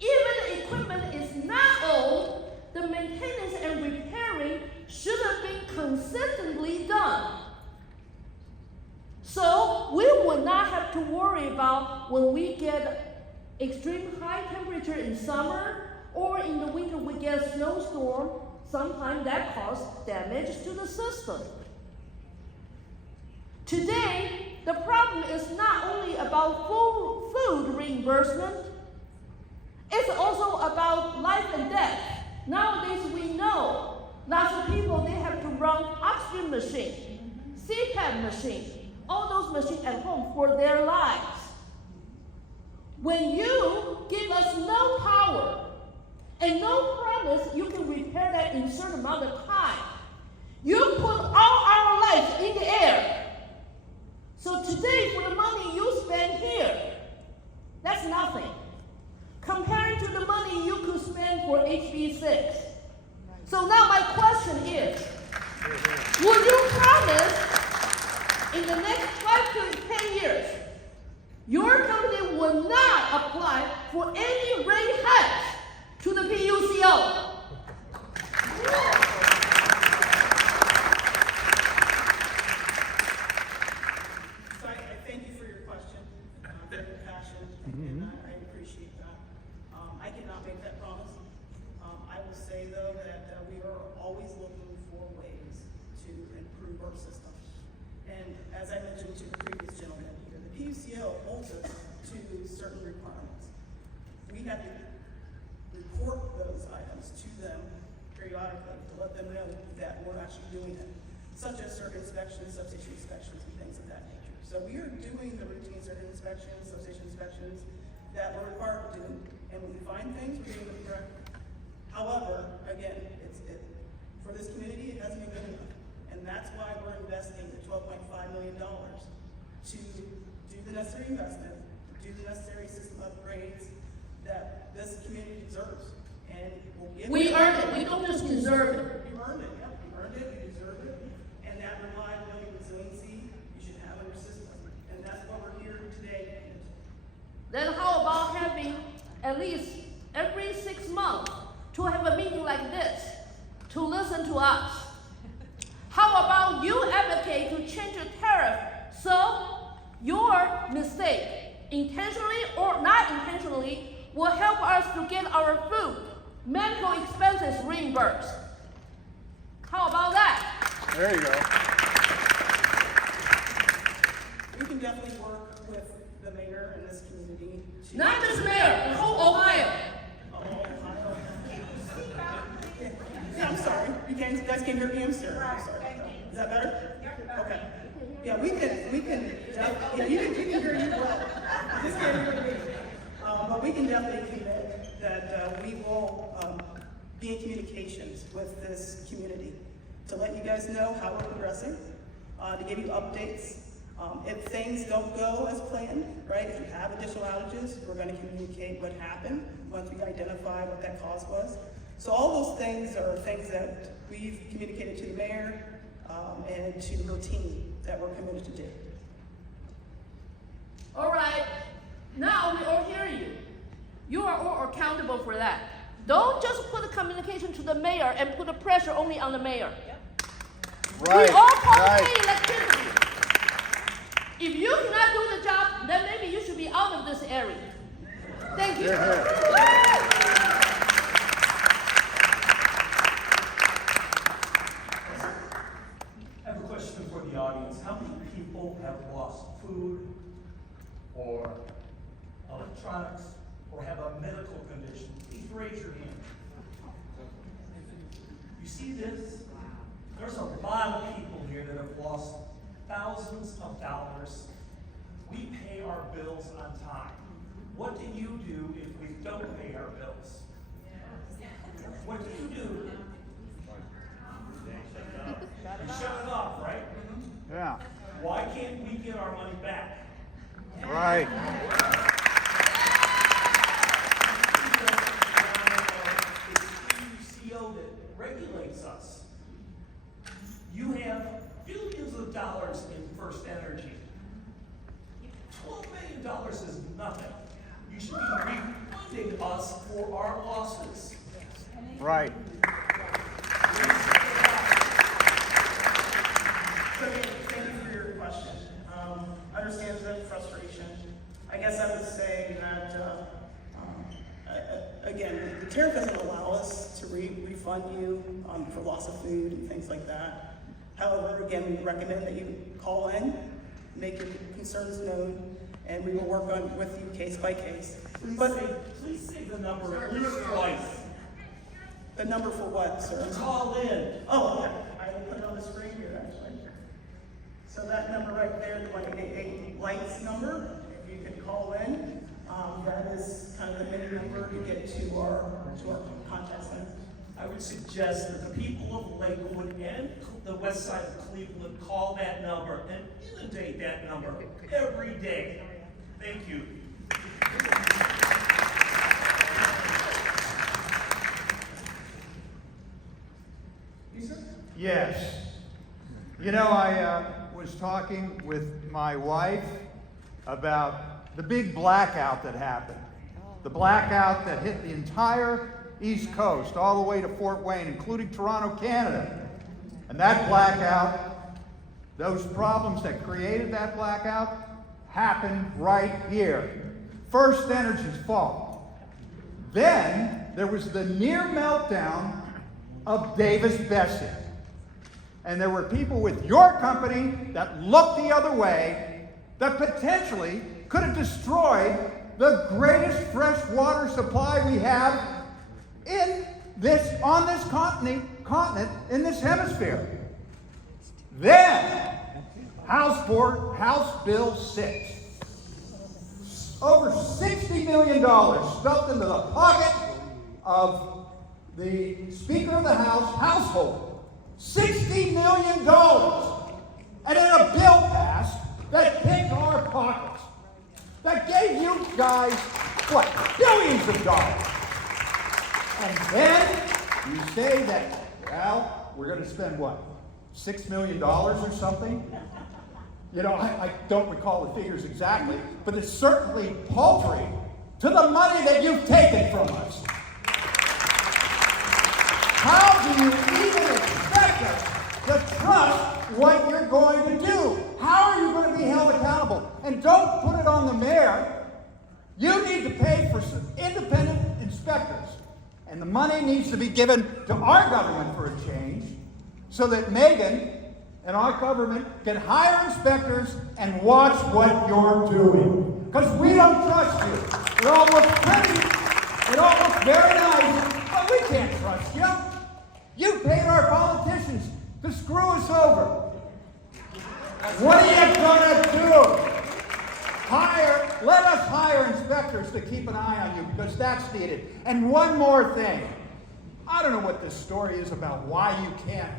Even the equipment is not old, the maintenance and repairing should have been consistently done. So we will not have to worry about when we get extreme high temperature in summer or in the winter we get a snowstorm, sometimes that causes damage to the system. Today, the problem is not only about food reimbursement, it's also about life and death. Nowadays we know lots of people, they have to run oxygen machine, CPAP machine, all those machines at home for their lives. When you give us no power and no promise you can repair that in a certain amount of time, you put all our lives in the air. So today, for the money you spend here, that's nothing. Comparing to the money you could spend for HB6. So now my question is, will you promise in the next 5 to 10 years, your company will not apply for any rate hikes to the PUCO? As I mentioned to the previous gentleman here, the PUCO holds us to certain requirements. We have to report those items to them periodically to let them know that we're actually doing it, such as circuit inspections, substation inspections, and things of that nature. So we are doing the routine circuit inspections, substation inspections that we're required to do, and when we find things, we're doing them correctly. However, again, for this community, it hasn't been good enough. And that's why we're investing the $12.5 million to do the necessary investment, do the necessary system upgrades that this community deserves. And we'll give We earned it. We don't just deserve it. You earned it, yeah. You earned it, you deserve it. And that reliability and resiliency you should have in your system. And that's what we're here today. Then how about having at least every 6 months to have a meeting like this to listen to us? How about you advocate to change the tariff so your mistake, intentionally or not intentionally, will help us to get our food, medical expenses reimbursed? How about that? There you go. definitely work with the mayor in this community. Not just mayor, the whole Ohio. Yeah, I'm sorry. You guys can't hear me, I'm sorry. Is that better? Okay. Yeah, we can, yeah, you can hear you well. Just can't hear me. But we can definitely commit that we will be in communications with this community to let you guys know how we're progressing, to give you updates. If things don't go as planned, right, if you have additional outages, we're going to communicate what happened once we identify what that cause was. So all those things are things that we've communicated to the mayor and to her team that we're committed to do. All right, now we all hear you. You are all accountable for that. Don't just put the communication to the mayor and put the pressure only on the mayor. Right, We all call right. pay electricity. If you cannot do the job, then maybe you should be out of this area. Thank you. Here, here. I have a question for the audience. How many people have lost food or electronics or have a medical condition? Please raise your hand. You see this? There's a lot of people here that have lost thousands of dollars. We pay our bills on time. What do you do if we don't pay our bills? What do you do? You shut it off, right? Yeah. Why can't we get our money back? Right. It's PUCO that regulates us. You have billions of dollars in First Energy. $12 million is nothing. You should be refunding us for our losses. Right. Thank you for your question. I understand the frustration. I guess I would say that, again, the tariff doesn't allow us to refund you for loss of food and things like that. However, again, we recommend that you call in, make your concerns known, and we will work with you case by case. Please say the number at least twice. The number for what, sir? Call in. Oh, okay. I will put it on the screen here, actually. So that number right there, the 188 lights number, if you could call in, that is kind of the mini number to get to our contact center. I would suggest that the people of Lakewood and the west side of Cleveland call that number and inundate that number every day. Thank you. Yes. You know, I was talking with my wife about the big blackout that happened. The blackout that hit the entire East Coast, all the way to Fort Wayne, including Toronto, Canada. And that blackout, those problems that created that blackout, happened right here. First Energy's fault. Then there was the near meltdown of Davis-Bessey. And there were people with your company that looked the other way that potentially could have destroyed the greatest fresh water supply we have on this continent in this hemisphere. Then, House Bill 6. Over $60 million stuffed into the pocket of the Speaker of the House household. $60 million. And then a bill passed that picked our pockets. That gave you guys, what, billions of dollars. And then you say that, well, we're going to spend what, $6 million or something? You know, I don't recall the figures exactly, but it's certainly paltry to the money that you've taken from us. How do you even expect us to trust what you're going to do? How are you going to be held accountable? And don't put it on the mayor. You need to pay for some independent inspectors. And the money needs to be given to our government for a change so that Megan and our government can hire inspectors and watch what you're doing. Because we don't trust you. It all looks pretty, it all looks very nice, but we can't trust you. You paid our politicians to screw us over. What are you gonna do? Let us hire inspectors to keep an eye on you, because that's needed. And one more thing. I don't know what this story is about why you can't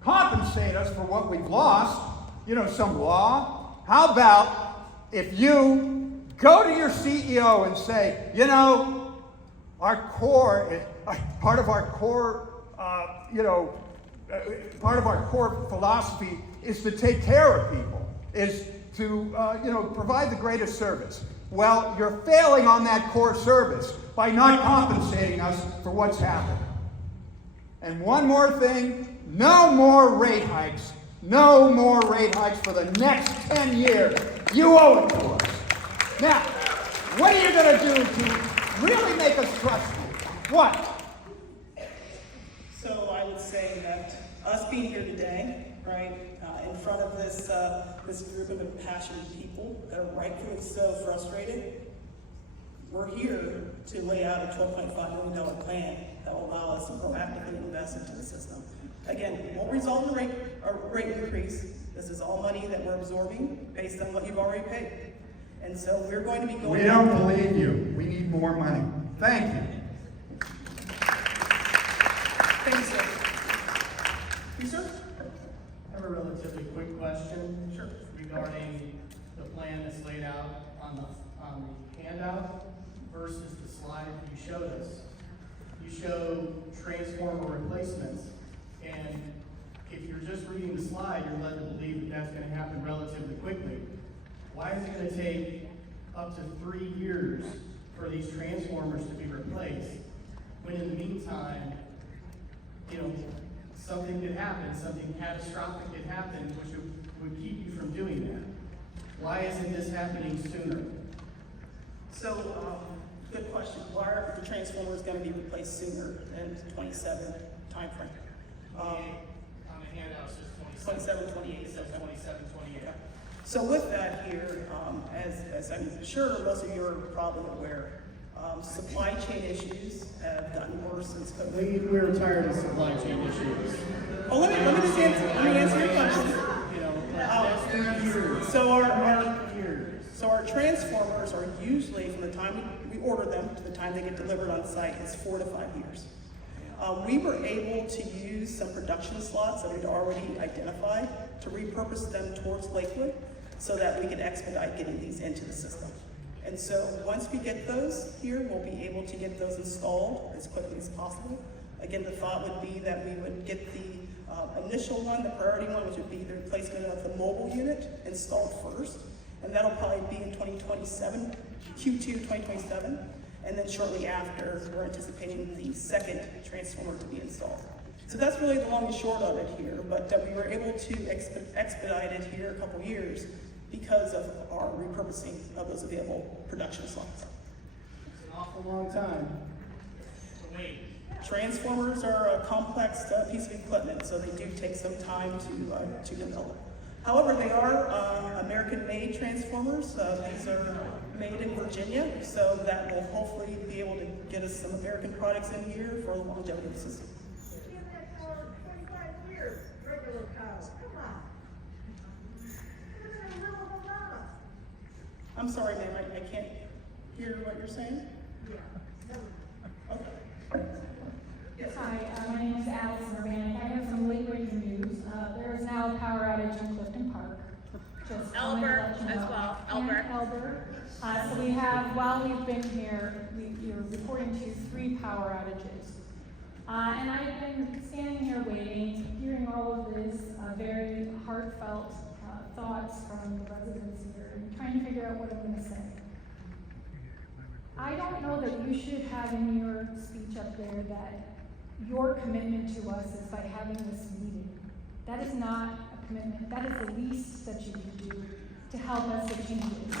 compensate us for what we've lost. You know, some law. How about if you go to your CEO and say, you know, our core, part of our core, part of our core philosophy is to take care of people, is to, provide the greatest service. Well, you're failing on that core service by not compensating us for what's happened. And one more thing, no more rate hikes. No more rate hikes for the next 10 years. You owe it to us. Now, what are you going to do to really make us trust you? What? So I would say that us being here today, right, in front of this group of passionate people that are rightfully so frustrated, we're here to lay out a $12.5 million plan that will allow us to proactively invest into the system. Again, it won't result in a rate increase. This is all money that we're absorbing based on what you've already paid. And so we're going to be going... We don't believe you. We need more money. Thank you. Thank you, sir. Please, sir? I have a relatively quick question. Sure. Regarding the plan that's laid out on the handout versus the slide you showed us. You show transformer replacements, and if you're just reading the slide, you're led to believe that that's going to happen relatively quickly. Why is it going to take up to 3 years for these transformers to be replaced, when in the meantime, something could happen, something catastrophic could happen, which would keep you from doing that? Why isn't this happening sooner? So, good question. Why are the transformers going to be replaced sooner than 27 timeframe? On the handout, it says 27, 28. It says 27, 28. So with that here, as I'm sure most of you are probably aware, supply chain issues have gotten worse since COVID. We're tired of supply chain issues. Oh, let me just answer your question. So our transformers are usually, from the time we order them to the time they get delivered on site, is 4 to 5 years. We were able to use some production slots that we'd already identified to repurpose them towards Lakewood so that we could expedite getting these into the system. And so once we get those here, we'll be able to get those installed as quickly as possible. Again, the thought would be that we would get the initial one, the priority one, which would be the replacement of the mobile unit installed first. And that'll probably be in 2027, Q2 2027. And then shortly after, we're anticipating the second transformer to be installed. So that's really the long and short of it here, but we were able to expedite it here a couple years because of our repurposing of those available production slots. It's an awful long time to wait. Transformers are a complex piece of equipment, so they do take some time to develop. However, they are American-made transformers. These are made in Virginia, so that will hopefully be able to get us some American products in here for the longevity of the system. I'm sorry, ma'am, I can't hear what you're saying. Okay. Hi, my name is Allison Urbanek. I am from Lakewood News. There is now a power outage in Clifton Park. Just Elber as well. Elber. So we have, while we've been here, you're reporting to 3 power outages. And I've been standing here waiting, hearing all of this very heartfelt thoughts from the residents here, and trying to figure out what I'm going to say. I don't know that you should have in your speech up there that your commitment to us is by having this meeting. That is not a commitment. That is the least that you can do to help us achieve this.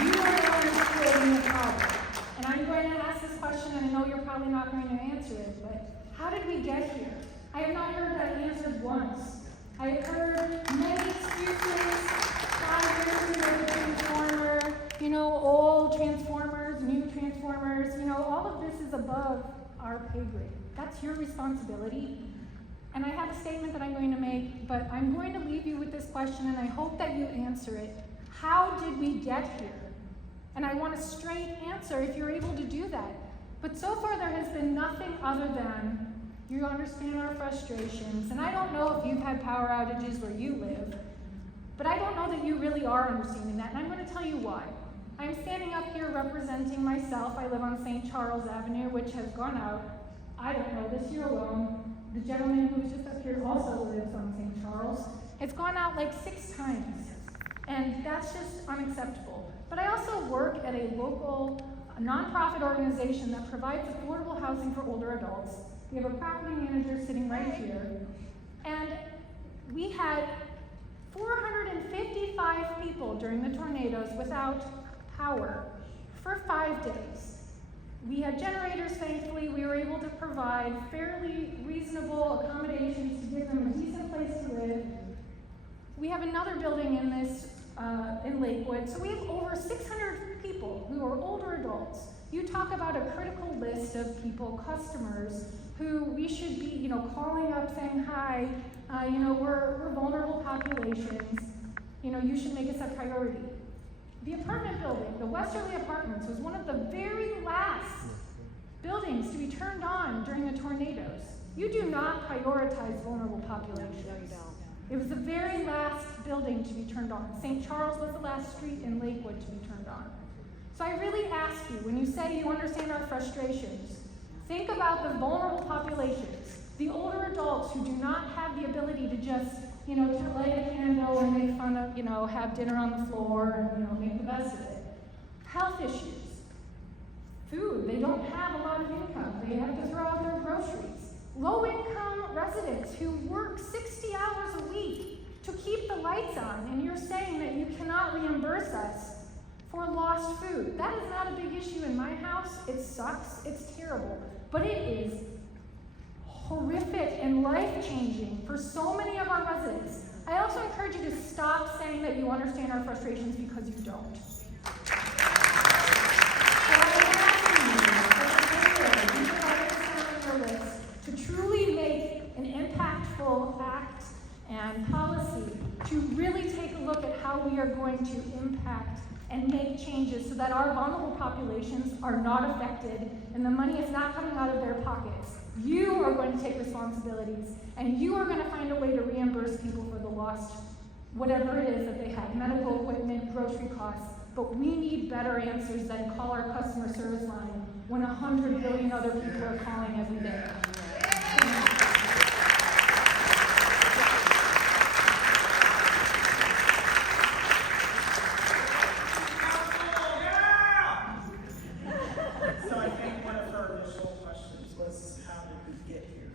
You are the one who's creating the problem. And I'm going to ask this question, and I know you're probably not going to answer it, but how did we get here? I have not heard that answered once. I've heard many excuses, 5 years ago the transformer, old transformers, new transformers, all of this is above our pay grade. That's your responsibility. And I have a statement that I'm going to make, but I'm going to leave you with this question, and I hope that you answer it. How did we get here? And I want a straight answer if you're able to do that. But so far there has been nothing other than, you understand our frustrations, and I don't know if you've had power outages where you live, but I don't know that you really are understanding that, and I'm going to tell you why. I'm standing up here representing myself. I live on St. Charles Avenue, which has gone out, I don't know, this year alone. The gentleman who was just up here also lives on St. Charles. It's gone out like 6 times, and that's just unacceptable. But I also work at a local nonprofit organization that provides affordable housing for older adults. We have a property manager sitting right here, and we had 455 people during the tornadoes without power for 5 days. We had generators, thankfully. We were able to provide fairly reasonable accommodations to give them a decent place to live. We have another building in this, in Lakewood, so we have over 600 people who are older adults. You talk about a critical list of people, customers, who we should be, calling up saying, hi, we're vulnerable populations, you should make us a priority. The apartment building, the Westerly Apartments, was one of the very last buildings to be turned on during the tornadoes. You do not prioritize vulnerable populations. It was the very last building to be turned on. St. Charles was the last street in Lakewood to be turned on. So I really ask you, when you say you understand our frustrations, think about the vulnerable populations, the older adults who do not have the ability to just to light a candle and make fun of, have dinner on the floor and, make the best of it. Health issues. Food. They don't have a lot of income. They have to throw out their groceries. Low-income residents who work 60 hours a week to keep the lights on, and you're saying that you cannot reimburse us for lost food. That is not a big issue in my house. It sucks. It's terrible. But it is horrific and life-changing for so many of our residents. I also encourage you to stop saying that you understand our frustrations because you don't. So I'm asking you, to truly make an impactful act and policy to really take a look at how we are going to impact and make changes so that our vulnerable populations are not affected and the money is not coming out of their pockets. You are going to take responsibilities, and you are going to find a way to reimburse people for the lost, whatever it is that they have, medical equipment, grocery costs. But we need better answers than call our customer service line when 100 billion other people are calling every day. So I think one of her initial questions was, how did we get here?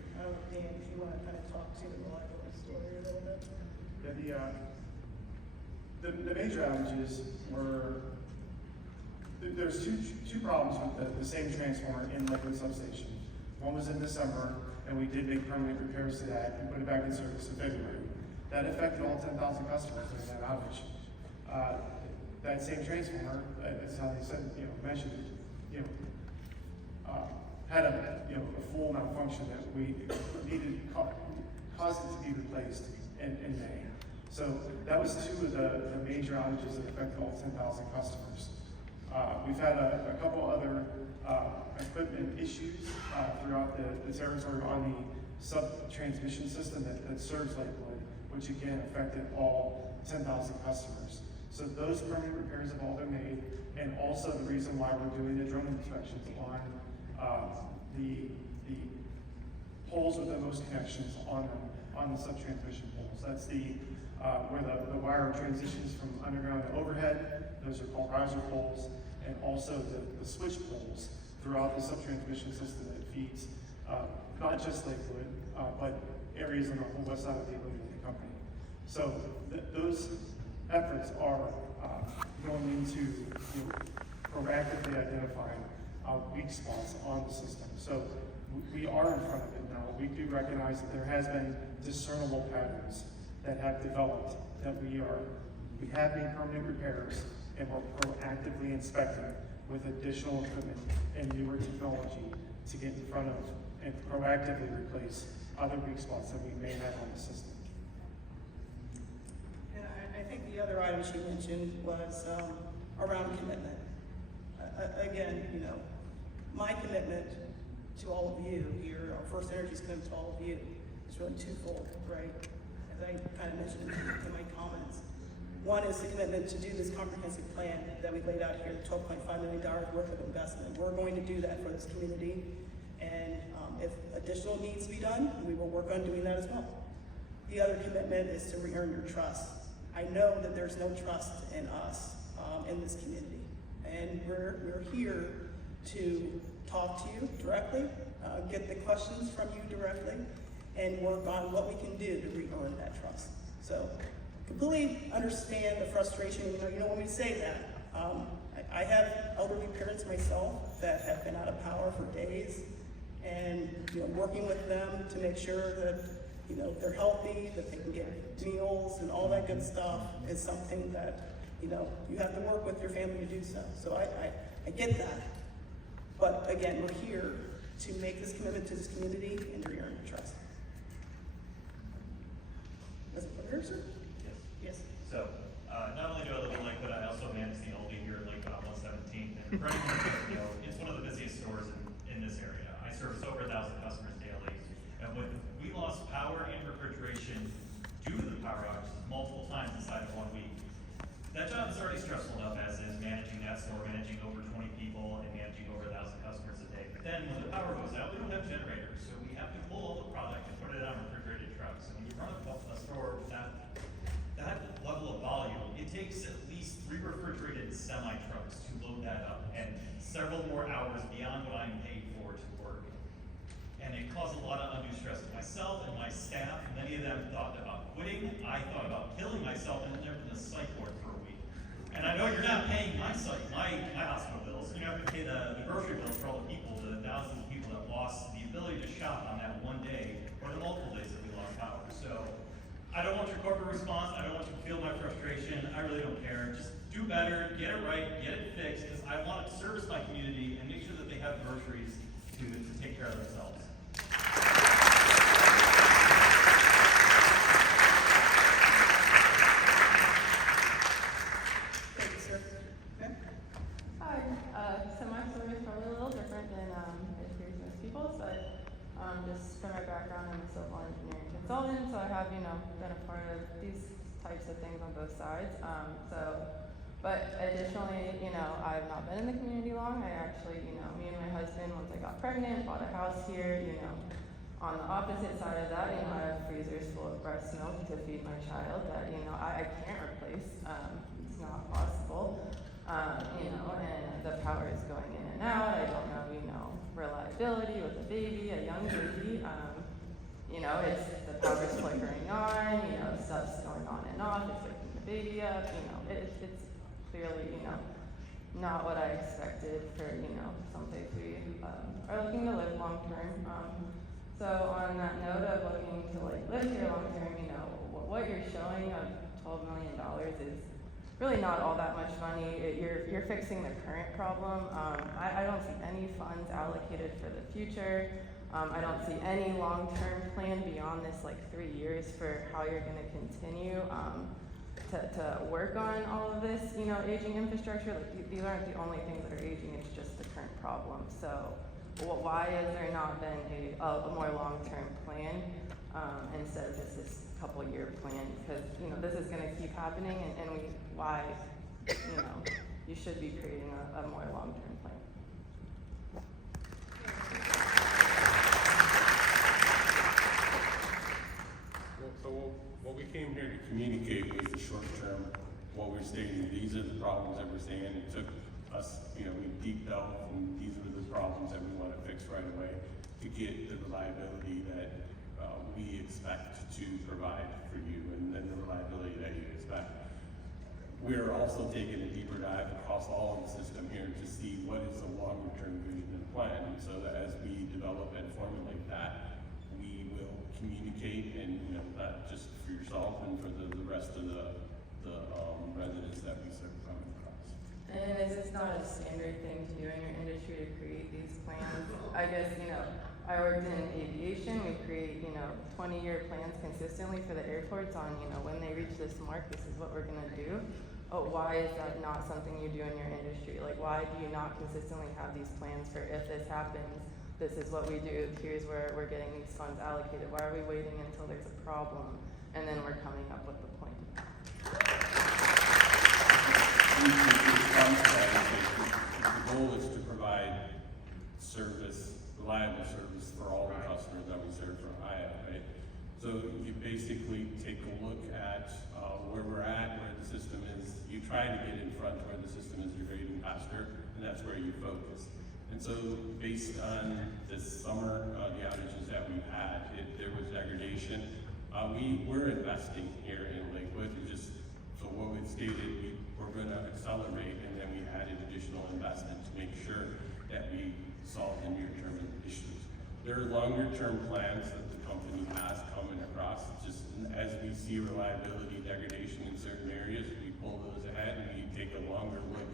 Dan, if you want to kind of talk to the Lakewood story a little bit. The major outages were, there's two problems with the same transformer in Lakewood substation. One was in December, and we did make permanent repairs to that and put it back in service in February. That affected all 10,000 customers during that outage. That same transformer, as how they said, mentioned, had a full malfunction that we needed, caused it to be replaced in May. So that was two of the major outages that affected all 10,000 customers. We've had a couple other equipment issues throughout the territory on the sub-transmission system that serves Lakewood, which again affected all 10,000 customers. So those permanent repairs have all been made, and also the reason why we're doing the drone inspections on the poles with the most connections on the sub-transmission poles. That's where the wire transitions from underground to overhead. Those are called riser poles, and also the switch poles throughout the sub-transmission system that feeds not just Lakewood, but areas on the whole west side of the Illinois company. So those efforts are going into proactively identifying weak spots on the system. So we are in front of it now. We do recognize that there has been discernible patterns that have developed that we have made permanent repairs and we're proactively inspecting with additional equipment and newer technology to get in front of and proactively replace other weak spots that we may have on the system. And I think the other item she mentioned was around commitment. Again, you know, my commitment to all of you here, our First Energy's commitment to all of you is really twofold, right? As I kind of mentioned in my comments. One is the commitment to do this comprehensive plan that we laid out here, $12.5 million worth of investment. We're going to do that for this community. And if additional needs to be done, we will work on doing that as well. The other commitment is to re-earn your trust. I know that there's no trust in us in this community. And we're here to talk to you directly, get the questions from you directly, and work on what we can do to re-earn that trust. So completely understand the frustration. You don't want me to say that. I have elderly parents myself that have been out of power for days, and working with them to make sure that they're healthy, that they can get meals and all that good stuff is something that you have to work with your family to do so. So I get that. But again, we're here to make this commitment to this community and to re-earn your trust. Was it clear, sir? Yes. Yes. So, not only do I live in Lakewood, I also manage the Aldi here at Lakewood on 117th. And for anyone who doesn't know, it's one of the busiest stores in this area. I service over 1,000 customers daily. And when we lost power and refrigeration due to the power outages multiple times inside of 1 week, that job is already stressful enough as is, managing that store, managing over 20 people, and managing over 1,000 customers a day. But then when the power goes out, we don't have generators, so we have to pull all the product and put it on refrigerated trucks. And when you run a store with that level of volume, it takes at least 3 refrigerated semi-trucks to load that up, and several more hours beyond what I'm paid for to work. And it caused a lot of undue stress to myself and my staff. Many of them thought about quitting. I thought about killing myself and lived in a psych ward for a week. And I know you're not paying my hospital bills. You have to pay the grocery bills for all the people, the thousands of people that lost the ability to shop on that one day or the multiple days that we lost power. So I don't want your corporate response. I don't want you to feel my frustration. I really don't care. Just do better, get it right, get it fixed, because I want to service my community and make sure that they have groceries to take care of themselves. Thank you, sir. Okay. Hi. So my story is probably a little different than it appears to most people's, but just from my background, I'm a civil engineering consultant, so I have, been a part of these types of things on both sides. But additionally, I've not been in the community long. I actually, me and my husband, once I got pregnant, bought a house here, on the opposite side of that, I have freezers full of breast milk to feed my child that, I can't replace. It's not possible. And the power is going in and out. I don't know, reliability with a baby, a young baby. It's the power's flickering on, stuff's going on and off, it's waking the baby up, it's clearly, not what I expected for, someplace we are looking to live long term. So on that note of looking to live here long term, what you're showing of $12 million is really not all that much money. You're fixing the current problem. I don't see any funds allocated for the future. I don't see any long-term plan beyond this 3 years for how you're going to continue to work on all of this, aging infrastructure. These aren't the only things that are aging, it's just the current problem. So why has there not been a more long-term plan instead of just this couple-year plan? Because, this is going to keep happening, and why, you should be creating a more long-term plan. So what we came here to communicate was the short term, what we're stating. These are the problems that we're seeing. It took us, we deep dove, and these are the problems that we want to fix right away to get the reliability that we expect to provide for you and the reliability that you expect. We're also taking a deeper dive across all of the system here to see what is the longer term vision and plan. And so that as we develop and formulate that, we will communicate and you know, not just for yourself and for the rest of the residents that we serve coming across. And is this not a standard thing to do in your industry to create these plans? I guess, you know, I worked in aviation, we create, you know, 20-year plans consistently for the airports on, you know, when they reach this mark, this is what we're gonna do. Oh, why is that not something you do in your industry? Like, why do you not consistently have these plans for if this happens, this is what we do, here's where we're getting these funds allocated? Why are we waiting until there's a problem and then we're coming up with the plan? The goal is to provide service, reliable service for all the customers that we serve from IA, right? So you basically take a look at where we're at, where the system is. You try to get in front where the system is degrading faster, and that's where you focus. And so based on this summer, the outages that we've had, there was degradation. We're investing here in Lakewood. So what we've stated, we're going to accelerate, and then we added additional investment to make sure that we solve the near-term issues. There are longer-term plans that the company has coming across. Just as we see reliability degradation in certain areas, we pull those ahead and we take a longer look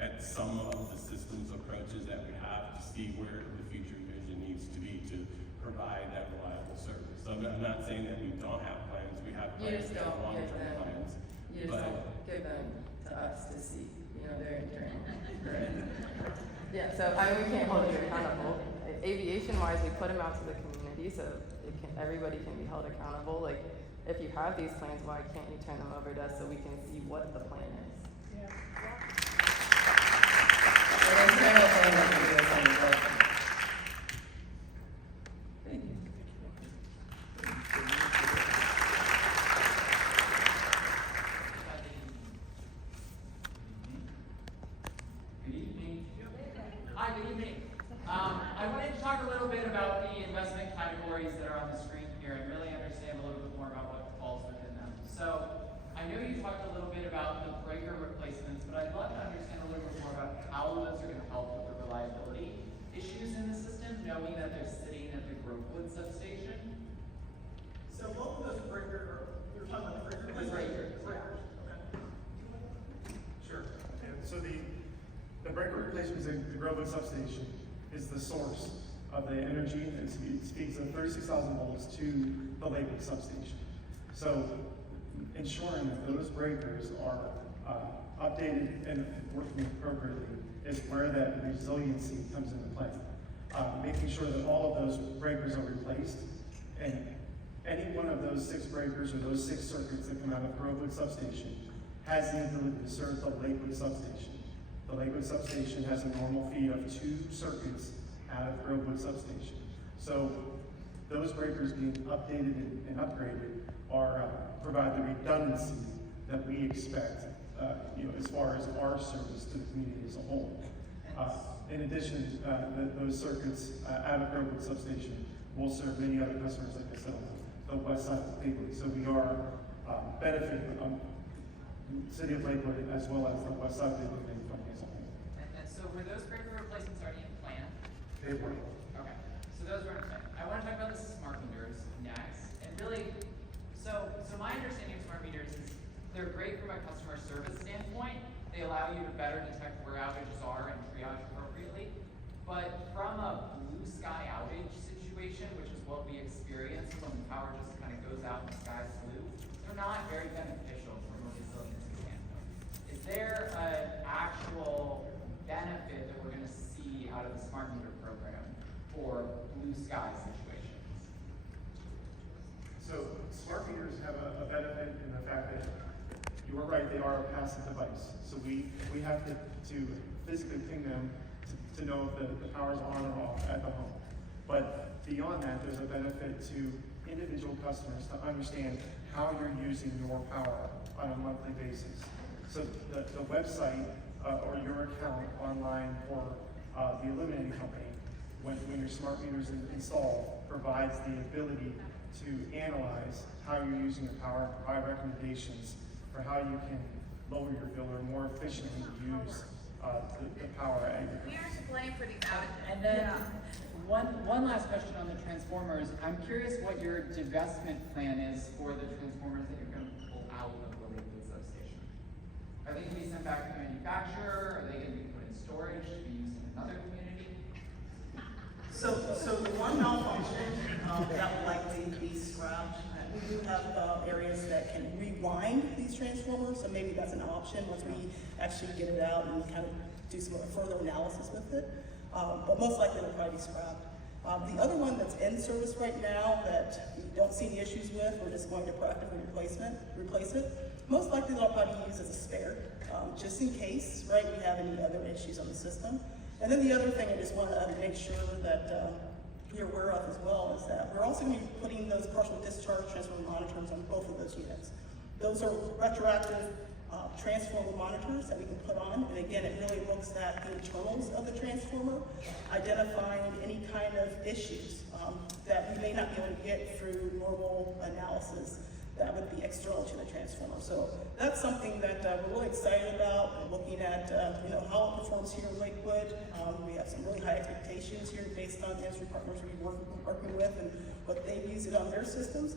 at some of the systems approaches that we have to see where the future vision needs to be to provide that reliable service. So I'm not saying that we don't have plans. We have plans, we have long-term plans. You just don't give them to us to see, you know, their internal. Right. Yeah, so I mean, we can't hold you accountable. Aviation-wise, we put them out to the community so everybody can be held accountable. Like, if you have these plans, why can't you turn them over to us so we can see what the plan is? Yeah. An internal plan that can do us on the budget. Thank you. Good evening. Hi, good evening. I wanted to talk a little bit about the investment categories that are on the screen here and really understand a little bit more about what falls within them. So, I know you talked a little bit about the breaker replacements, but I'd love to understand a little bit more about how those are going to help with the reliability issues in the system, knowing that they're sitting at the Grulich substation. So both of those you're talking about the breaker? The breakers, Sure. And so the breaker replacements in the Grulich substation is the source of the energy and speeds of 36,000 volts to the Lakewood substation. So ensuring that those breakers are updated and working appropriately is where that resiliency comes into play. Making sure that all of those breakers are replaced, and any one of those 6 breakers or those 6 circuits that come out of Grulich substation has the ability to serve the Lakewood substation. The Lakewood substation has a normal feed of 2 circuits out of Grulich substation. So those breakers being updated and upgraded are provide the redundancy that we expect, as far as our service to the community as a whole. In addition, those circuits out of Grulich substation will serve many other customers, like I said, on the west side of Lakewood. So we are benefiting the city of Lakewood as well as the west side of Lakewood as a whole. And so were those breaker replacements already in plan? They were. Okay, so those were in plan. I want to talk about the smart meters next, and really, so my understanding of smart meters is they're great from a customer service standpoint. They allow you to better detect where outages are and triage appropriately. But from a blue sky outage situation, which is what we experience when the power just kind of goes out and the sky's blue, they're not very beneficial from a resiliency standpoint. Is there an actual benefit that we're going to see out of the smart meter program for blue sky situations? So smart meters have a benefit in the fact that you are right, they are a passive device. So we have to physically ping them to know if the power's on or off at the home. But beyond that, there's a benefit to individual customers to understand how you're using your power on a monthly basis. So the website or your account online for the illuminating company, when your smart meter is installed, provides the ability to analyze how you're using your power and provide recommendations for how you can lower your bill or more efficiently use the power aggregate. We are to blame for these outages. And then, one last question on the transformers. I'm curious what your divestment plan is for the transformers that you're going to pull out of the Lakewood substation. Are they going to be sent back to the manufacturer? Are they going to be put in storage to be used in another community? So the one malfunction that would likely be scrapped, we do have areas that can rewind these transformers, so maybe that's an option once we actually get it out and kind of do some further analysis with it. But most likely it'll probably be scrapped. The other one that's in service right now that we don't see any issues with, we're just going to proactively replace it. Most likely they'll probably use as a spare, just in case, right, we have any other issues on the system. And then the other thing I just want to make sure that you're aware of as well is that we're also going to be putting those partial discharge transformer monitors on both of those units. Those are retroactive transformer monitors that we can put on, and again, it really looks at the internals of the transformer, identifying any kind of issues that we may not be able to get through normal analysis that would be external to the transformer. So that's something that we're really excited about, looking at how it performs here in Lakewood. We have some really high expectations here based on the industry partners we're working with and what they've used it on their systems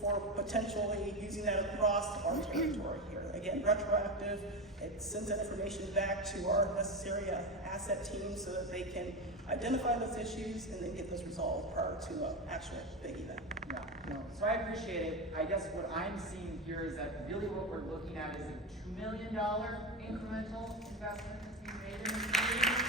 for potentially using that across our territory here. Again, retroactive, it sends that information back to our necessary asset team so that they can identify those issues and then get those resolved prior to an actual big event. Yeah, no, so I appreciate it. I guess what I'm seeing here is that really what we're looking at is a $2 million incremental investment that's being made in this community.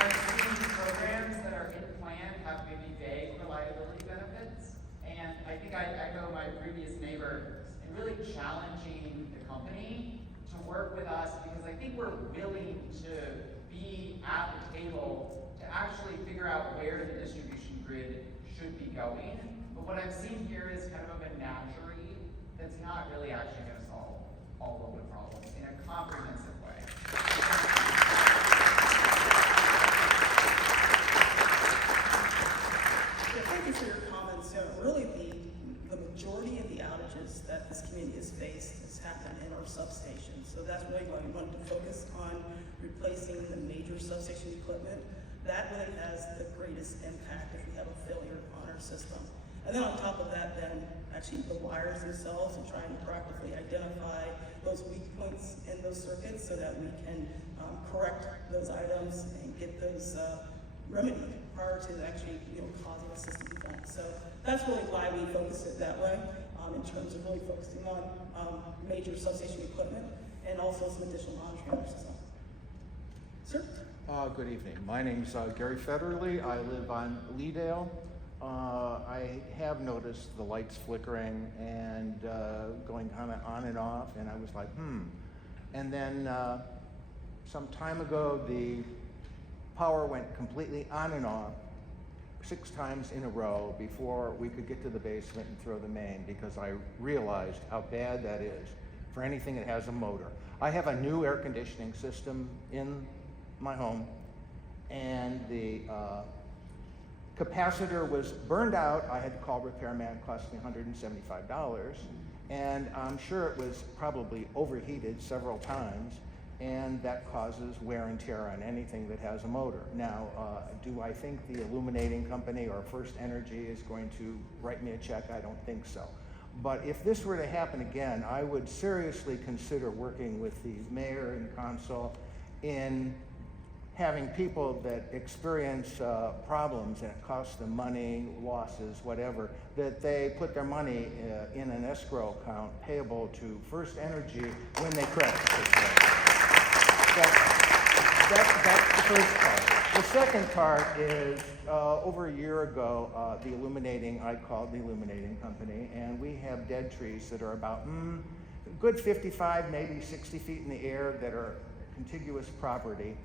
I'm seeing programs that are in plan have maybe vague reliability benefits. And I think I echo my previous neighbor in really challenging the company to work with us, because I think we're willing to be at the table to actually figure out where the distribution grid should be going. But what I'm seeing here is kind of a menagerie that's not really actually going to solve all of the problems in a comprehensive way. Yeah, thank you for your comments. Really, the majority of the outages that this community has faced has happened in our substations. So that's really why we wanted to focus on replacing the major substation equipment. That really has the greatest impact if we have a failure on our system. And then on top of that, then actually the wires themselves and trying to practically identify those weak points in those circuits so that we can correct those items and get those remedied prior to actually causing a system event. So that's really why we focus it that way in terms of really focusing on major substation equipment and also some additional monitoring on our system. Sir? Good evening. My name's Gary Federley. I live on Leedale. I have noticed the lights flickering and going kind of on and off, and I was like, And then some time ago, the power went completely on and off 6 times in a row before we could get to the basement and throw the main, because I realized how bad that is for anything that has a motor. I have a new air conditioning system in my home, and the capacitor was burned out. I had to call repairman. It cost me $175, and I'm sure it was probably overheated several times, and that causes wear and tear on anything that has a motor. Now, do I think the illuminating company or First Energy is going to write me a check? I don't think so. But if this were to happen again, I would seriously consider working with the mayor and council in having people that experience problems and it costs them money, losses, whatever, that they put their money in an escrow account payable to First Energy when they credit. That's the first part. The second part is over a year ago, I called the illuminating company, and we have dead trees that are about good 55, maybe 60 feet in the air that are contiguous property.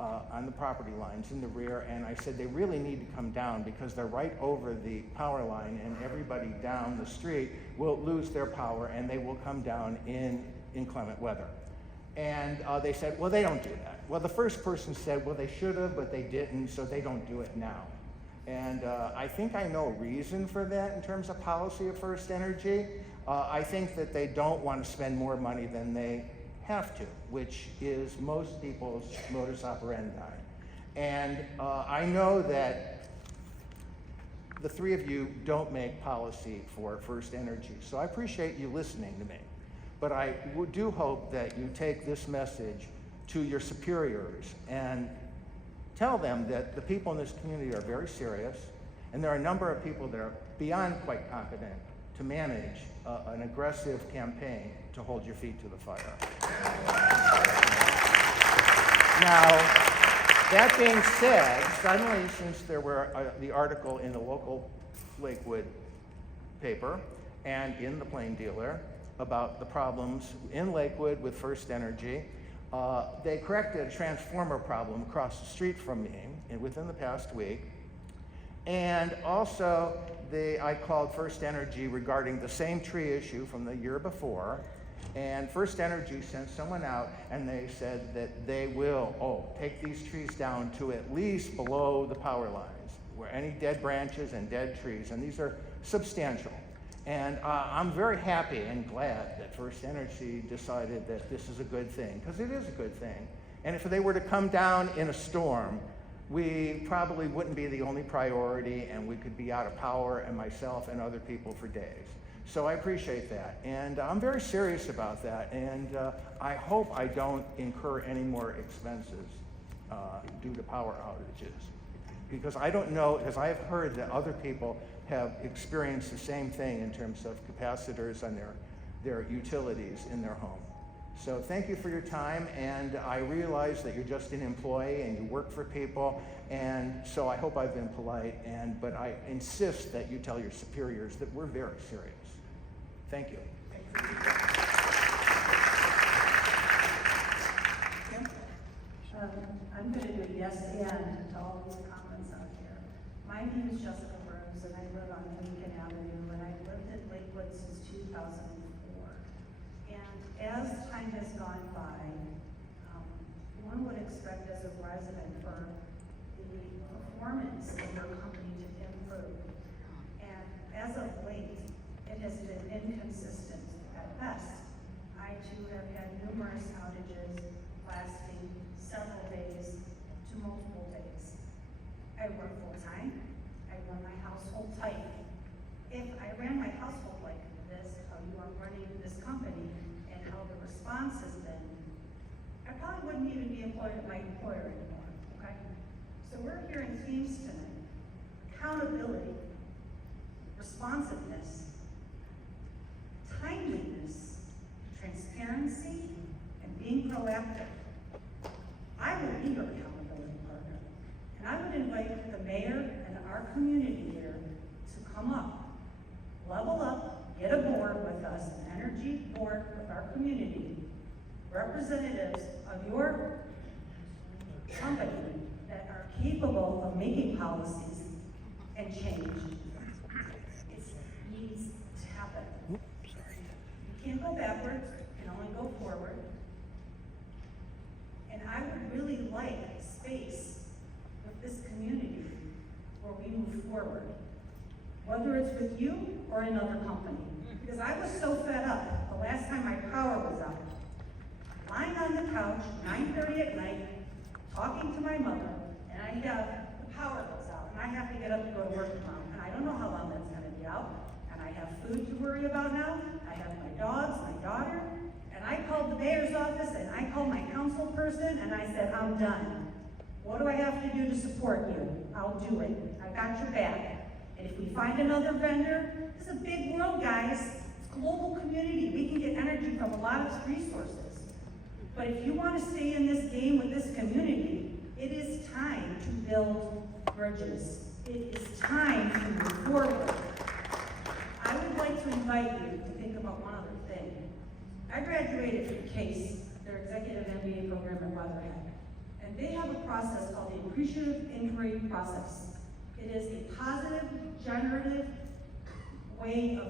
On the property lines in the rear, and I said they really need to come down because they're right over the power line, and everybody down the street will lose their power and they will come down in inclement weather. And they said, well, they don't do that. Well, the first person said, well, they should have, but they didn't, so they don't do it now. And I think I know a reason for that in terms of policy of First Energy. I think that they don't want to spend more money than they have to, which is most people's modus operandi. And I know that the three of you don't make policy for First Energy, so I appreciate you listening to me. But I do hope that you take this message to your superiors and tell them that the people in this community are very serious, and there are a number of people that are beyond quite competent to manage an aggressive campaign to hold your feet to the fire. Now, that being said, suddenly, since there were the article in the local Lakewood paper and in the Plain Dealer about the problems in Lakewood with First Energy, they corrected a transformer problem across the street from me within the past week. And also, I called First Energy regarding the same tree issue from the year before. And First Energy sent someone out and they said that they will, take these trees down to at least below the power lines, where any dead branches and dead trees, and these are substantial. And I'm very happy and glad that First Energy decided that this is a good thing, because it is a good thing. And if they were to come down in a storm, we probably wouldn't be the only priority, and we could be out of power, and myself and other people for days. So I appreciate that, and I'm very serious about that, and I hope I don't incur any more expenses due to power outages. Because I don't know, because I have heard that other people have experienced the same thing in terms of capacitors on their utilities in their home. So thank you for your time, and I realize that you're just an employee and you work for people, and so I hope I've been polite, but I insist that you tell your superiors that we're very serious. Thank you. I'm going to do a yes and to all these comments out here. My name is Jessica Burns, and I live on Lincoln Avenue, and I've lived in Lakewood since 2004. And as time has gone by, one would expect as a resident for the performance of your company to improve. And as of late, it has been inconsistent at best. I too have had numerous outages lasting several days to multiple days. I work full-time. I run my household tight. If I ran my household like this, how you are running this company, and how the response has been, I probably wouldn't even be employed at my employer anymore, okay? So we're hearing themes tonight: accountability, responsiveness, timeliness, transparency, and being proactive. I will be your accountability partner, and I would invite the mayor and our community here to come up, level up, get a board with us, an energy board with our community, representatives of your company that are capable of making policies and change. It needs to happen. You can't go backwards, you can only go forward. And I would really like space with this community where we move forward, whether it's with you or another company. Because I was so fed up the last time my power was out, lying on the couch, 9:30 at night, talking to my mother, and I have the power goes out, and I have to get up to go to work tomorrow, and I don't know how long that's gonna be out, and I have food to worry about now, I have my dogs, my daughter, and I called the mayor's office, and I called my council person, and I said, I'm done. What do I have to do to support you? I'll do it. I got your back. And if we find another vendor, it's a big world, guys. It's a global community. We can get energy from a lot of resources. But if you want to stay in this game with this community, it is time to build bridges. It is time to move forward. I would like to invite you to think about one other thing. I graduated from CASE, their executive MBA program at Weatherhead, and they have a process called the Appreciative Inquiry Process. It is a positive, generative way of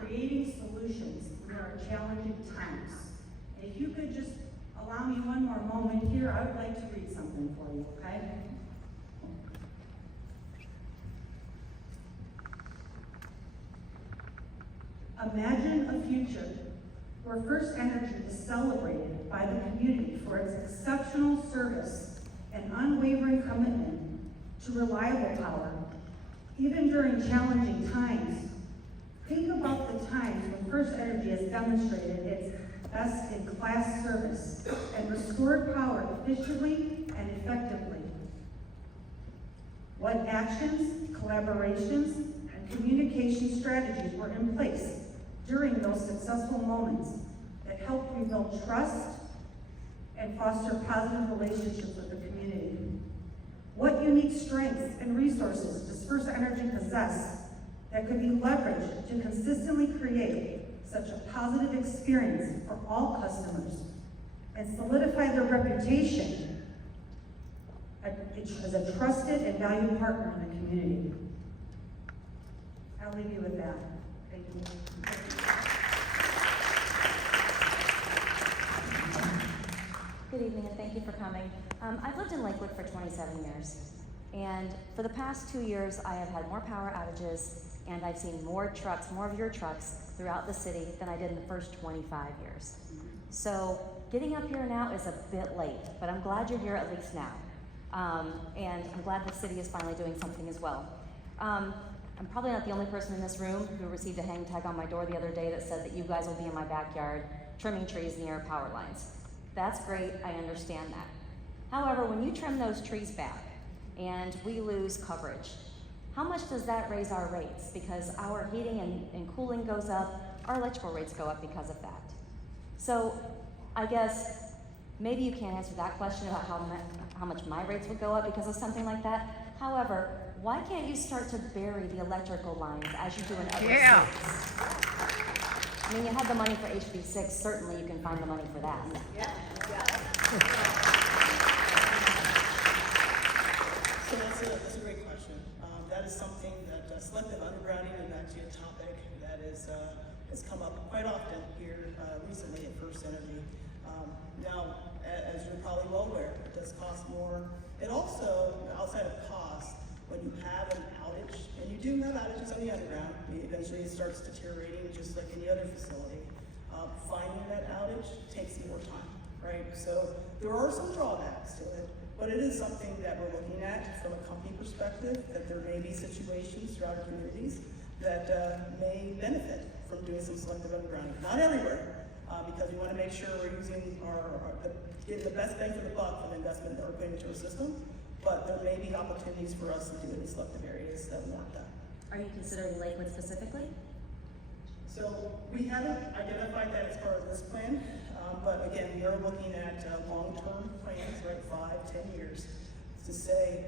creating solutions when there are challenging times. And if you could just allow me one more moment here, I would like to read something for you, okay? Imagine a future where First Energy is celebrated by the community for its exceptional service and unwavering commitment to reliable power, even during challenging times. Think about the times when First Energy has demonstrated its best-in-class service and restored power efficiently and effectively. What actions, collaborations, and communication strategies were in place during those successful moments that helped rebuild trust and foster positive relationships with the community? What unique strengths and resources does First Energy possess that could be leveraged to consistently create such a positive experience for all customers and solidify their reputation as a trusted and valued partner in the community? I'll leave you with that. Thank you. Good evening, and thank you for coming. I've lived in Lakewood for 27 years, and for the past 2 years, I have had more power outages, and I've seen more trucks, more of your trucks, throughout the city than I did in the first 25 years. So getting up here now is a bit late, but I'm glad you're here at least now. And I'm glad the city is finally doing something as well. I'm probably not the only person in this room who received a hang tag on my door the other day that said that you guys will be in my backyard trimming trees near power lines. That's great, I understand that. However, when you trim those trees back and we lose coverage, how much does that raise our rates? Because our heating and cooling goes up, our electrical rates go up because of that. So I guess maybe you can't answer that question about how much my rates would go up because of something like that. However, why can't you start to bury the electrical lines as you do in other states? I mean, you have the money for HB6, certainly you can find the money for that. So that's a great question. That is something that selective undergrounding is actually a topic that has come up quite often here recently at First Energy. Now, as you're probably well aware, it does cost more. It also, outside of cost, when you have an outage, and you do have outages on the underground, eventually it starts deteriorating just like any other facility. Finding that outage takes more time, right? So there are some drawbacks to it, but it is something that we're looking at from a company perspective, that there may be situations throughout our communities that may benefit from doing some selective undergrounding. Not everywhere, because we want to make sure we're using getting the best bang for the buck from the investment that we're putting into our system, but there may be opportunities for us to do it in selective areas that warrant that. Are you considering Lakewood specifically? So we haven't identified that as part of this plan, but again, we are looking at long-term plans, right, 5-10 years, to say,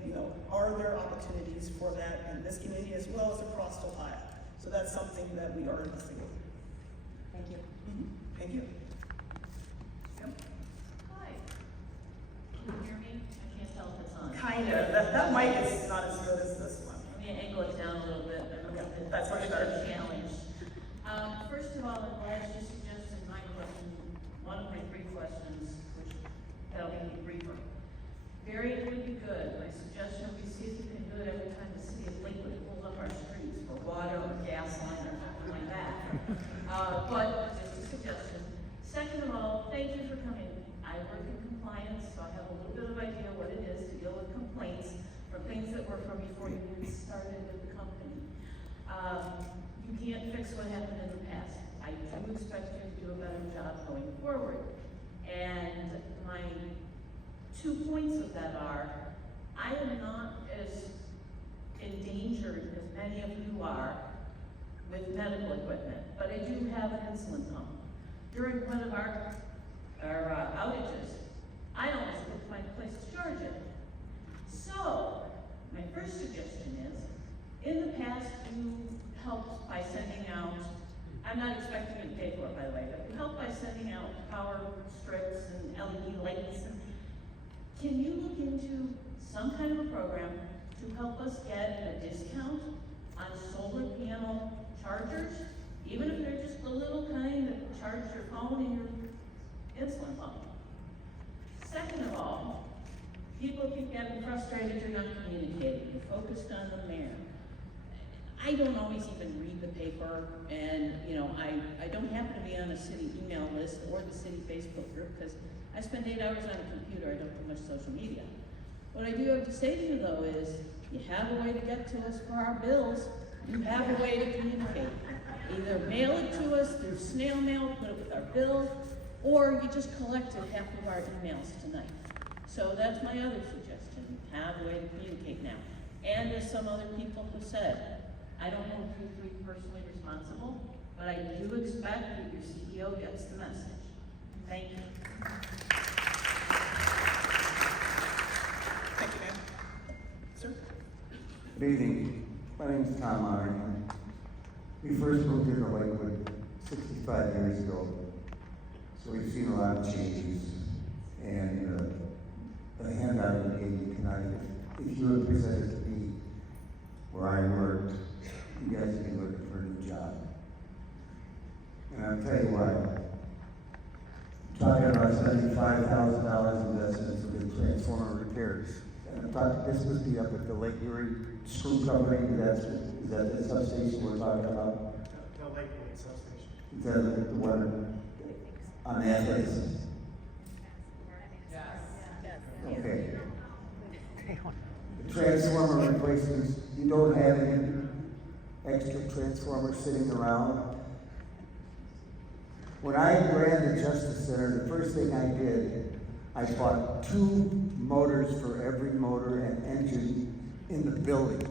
are there opportunities for that in this community as well as across Ohio? So that's something that we are investigating. Thank you. Thank you. Hi. Can you hear me? I can't tell if it's on. Kind of. That mic is not as good as this one. Let me angle it down a little bit. That's much better. Challenge. First of all, I'm glad you suggested my question, one of my 3 questions, which that'll be briefer. It would be good. My suggestion would be see if you can do it every time the city of Lakewood pulls up our streets for water or gas line or something like that. But just a suggestion. Second of all, thank you for coming. I work in compliance, so I have a little bit of idea what it is to deal with complaints from things that were from before you even started with the company. You can't fix what happened in the past. I do expect you to do a better job going forward. And my 2 points of that are, I am not as endangered as many of you are with medical equipment, but I do have an insulin pump. During one of our outages, I almost couldn't find a place to charge it. So, my first suggestion is, in the past, you helped by sending out, I'm not expecting you to pay for it, by the way, but you helped by sending out power strips and LED lights. Can you look into some kind of a program to help us get a discount on solar panel chargers, even if they're just the little kind that charge your phone and your insulin pump? Second of all, people keep getting frustrated you're not communicating. You're focused on the mayor. I don't always even read the paper, and, you know, I don't happen to be on a city email list or the city Facebook group, because I spend 8 hours on a computer, I don't do much social media. What I do have to say to you, though, is you have a way to get to us for our bills, you have a way to communicate. Either mail it to us through snail mail, put it with our bill, or you just collected half of our emails tonight. So that's my other suggestion, have a way to communicate now. And as some other people have said, I don't know if you're personally responsible, but I do expect that your CEO gets the message. Thank you. Thank you, ma'am. Sir? Good evening. My name is Tom Bullock. We first moved into Lakewood 65 years ago, so we've seen a lot of changes. And the handout we gave you tonight, if you had presented to me where I worked, you guys would be looking for a new job. And I'll tell you what, talking about $75,000 investment for the transformer repairs. And I thought this must be up at the Lake Erie Screw Company, is that the substation we're talking about? The Lakewood substation. Is that the one on the ethics? Okay. The transformer replacements, you don't have any extra transformers sitting around. When I ran the Justice Center, the first thing I did, I bought 2 motors for every motor and engine in the building.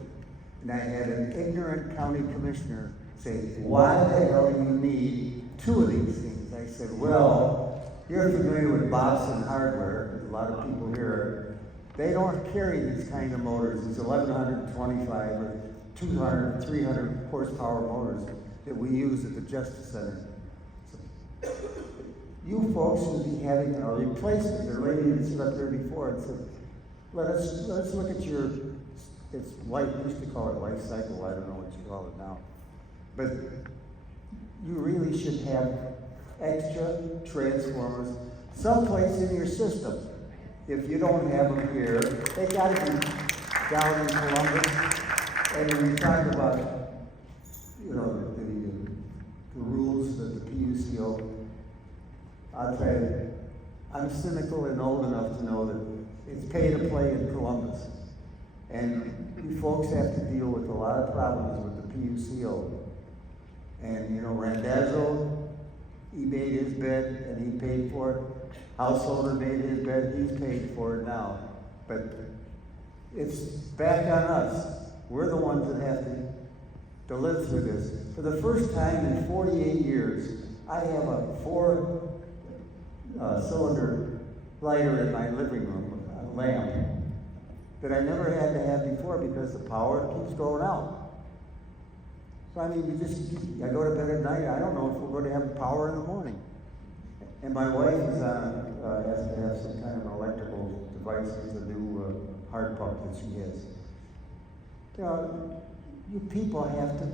And I had an ignorant county commissioner say, why the hell do you need 2 of these things? I said, well, you're familiar with Bobson Hardware, a lot of people here. They don't carry these kind of motors, these 1125 or 200, 300 horsepower motors that we use at the Justice Center. So, you folks should be having a replacement. The lady that stood up there before and said, let's look at your, it's life, we used to call it life cycle, I don't know what you call it now. But you really should have extra transformers someplace in your system. If you don't have them here, they gotta be down in Columbus. And when you talk about, you know, the rules that the PUCO, I'll tell you, I'm cynical and old enough to know that it's pay to play in Columbus. And you folks have to deal with a lot of problems with the PUCO. And, you know, Randazzo, he made his bed and he paid for it. Householder made his bed, he's paid for it now. But it's back on us. We're the ones that have to live through this. For the first time in 48 years, I have a 4-cylinder lighter in my living room, a lamp, that I never had to have before because the power keeps going out. So I mean, I go to bed at night, I don't know if we're going to have power in the morning. And my wife is has to have some kind of electrical device, it's a new heart pump that she has. You know, you people have to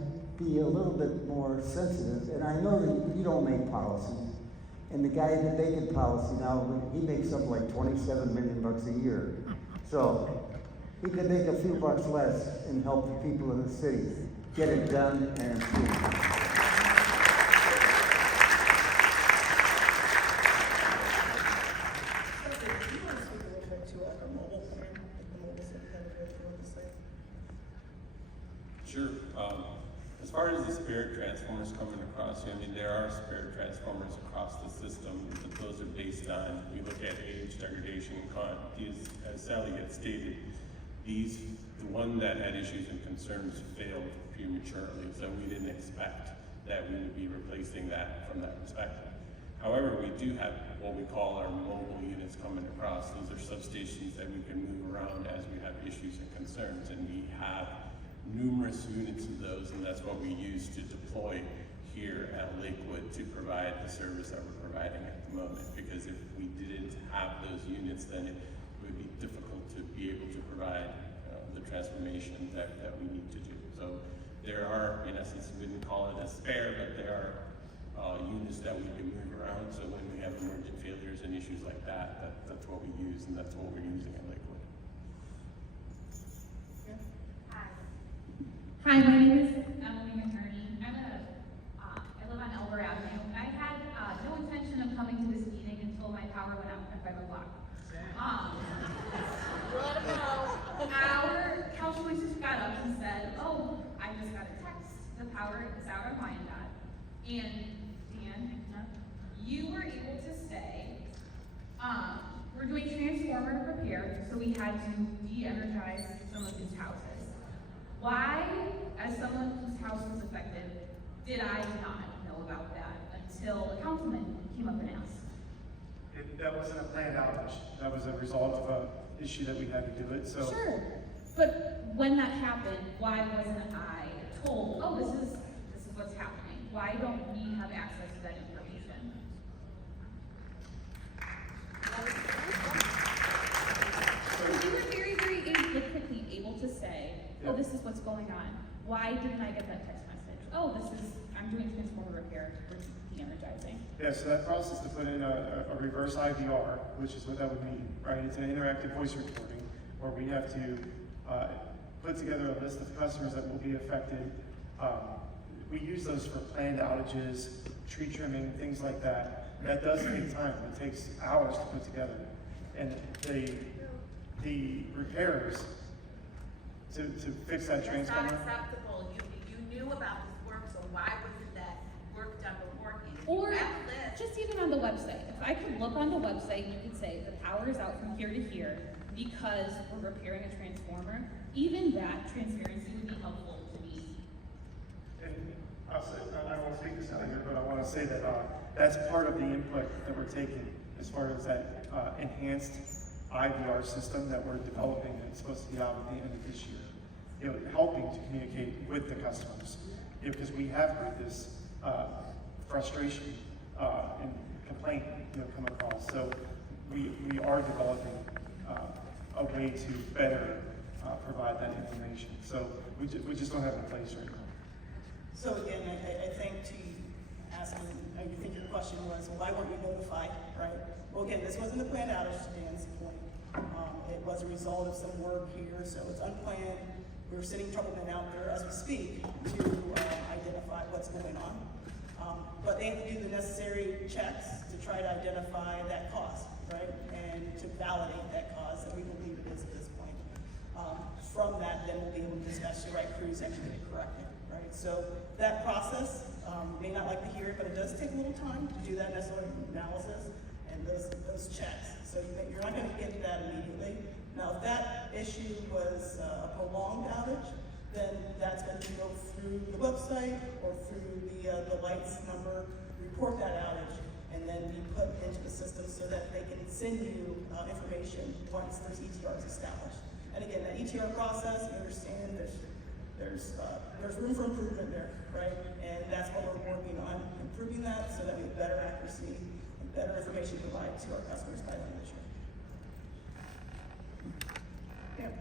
be a little bit more sensitive, and I know that you don't make policies. And the guy that making policy now, he makes up like $27 million a year. So he could make a few bucks less and help the people in the city get it done and improve. Sure. As far as the spare transformers coming across, I mean, there are spare transformers across the system, but those are based on, we look at age, degradation, as Sally had stated, the one that had issues and concerns failed prematurely, so we didn't expect that we would be replacing that from that perspective. However, we do have what we call our mobile units coming across. Those are substations that we can move around as we have issues and concerns, and we have numerous units of those, and that's what we use to deploy here at Lakewood to provide the service that we're providing at the moment. Because if we didn't have those units, then it would be difficult to be able to provide the transformation that we need to do. So there are, in essence, we didn't call it a spare, but there are units that we can move around. So when we have emergent failures and issues like that, that's what we use, and that's what we're using at Lakewood. Hi, my name is Emily McCurney. I live on Elber Avenue. I had no intention of coming to this meeting until my power went out at 5 o'clock. Our councilman just got up and said, "Oh, I just got a text. The power is out on Wyandotte." And Dan, you were able to say, we're doing transformer repair, so we had to de-energize some of his houses. Why, as someone whose house was affected, did I not know about that until a councilman came up and asked? That wasn't a planned outage. That was a result of an issue that we had to do it, so. Sure, but when that happened, why wasn't I told, oh, this is what's happening? Why don't we have access to that information? You were very, very quickly able to say, oh, this is what's going on. Why didn't I get that text message? Oh, I'm doing transformer repair, we're de-energizing. Yeah, so that process to put in a reverse IVR, which is what that would mean, right? It's an interactive voice recording where we have to put together a list of customers that will be affected. We use those for planned outages, tree trimming, things like that. That does take time. It takes hours to put together. And the repairs to fix that transformer. That's not acceptable. You knew about this work, so why wasn't that work done beforehand? Or just even on the website. If I could look on the website and you could say the power is out from here to here because we're repairing a transformer, even that transparency would be helpful to me. And I'll say, I don't want to speak this out here, but I want to say that that's part of the input that we're taking as far as that enhanced IVR system that we're developing that's supposed to be out at the end of this year. Helping to communicate with the customers. Because we have heard this frustration and complaint come across. So we are developing a way to better provide that information. So we just don't have it in place right now. So again, I think to ask me, I think your question was, why weren't you notified, right? Well, again, this wasn't a planned outage, to Dan's point. It was a result of some work here, so it's unplanned. We're sending troublemen out there as we speak to identify what's going on. But they have to do the necessary checks to try to identify that cause, right? And to validate that cause that we believe it is at this point. From that, then we'll be able to dispatch the right crews and get it corrected, right? So that process, may not like to hear it, but it does take a little time to do that necessary analysis and those checks. So you're not going to get that immediately. Now, if that issue was a prolonged outage, then that's going to go through the website or through the lights number, report that outage, and then be put into the system so that they can send you information once there's ETRs established. And again, that ETR process, you understand there's room for improvement there, right? And that's what we're working on, improving that so that we have better accuracy and better information to provide to our customers by the end of this year.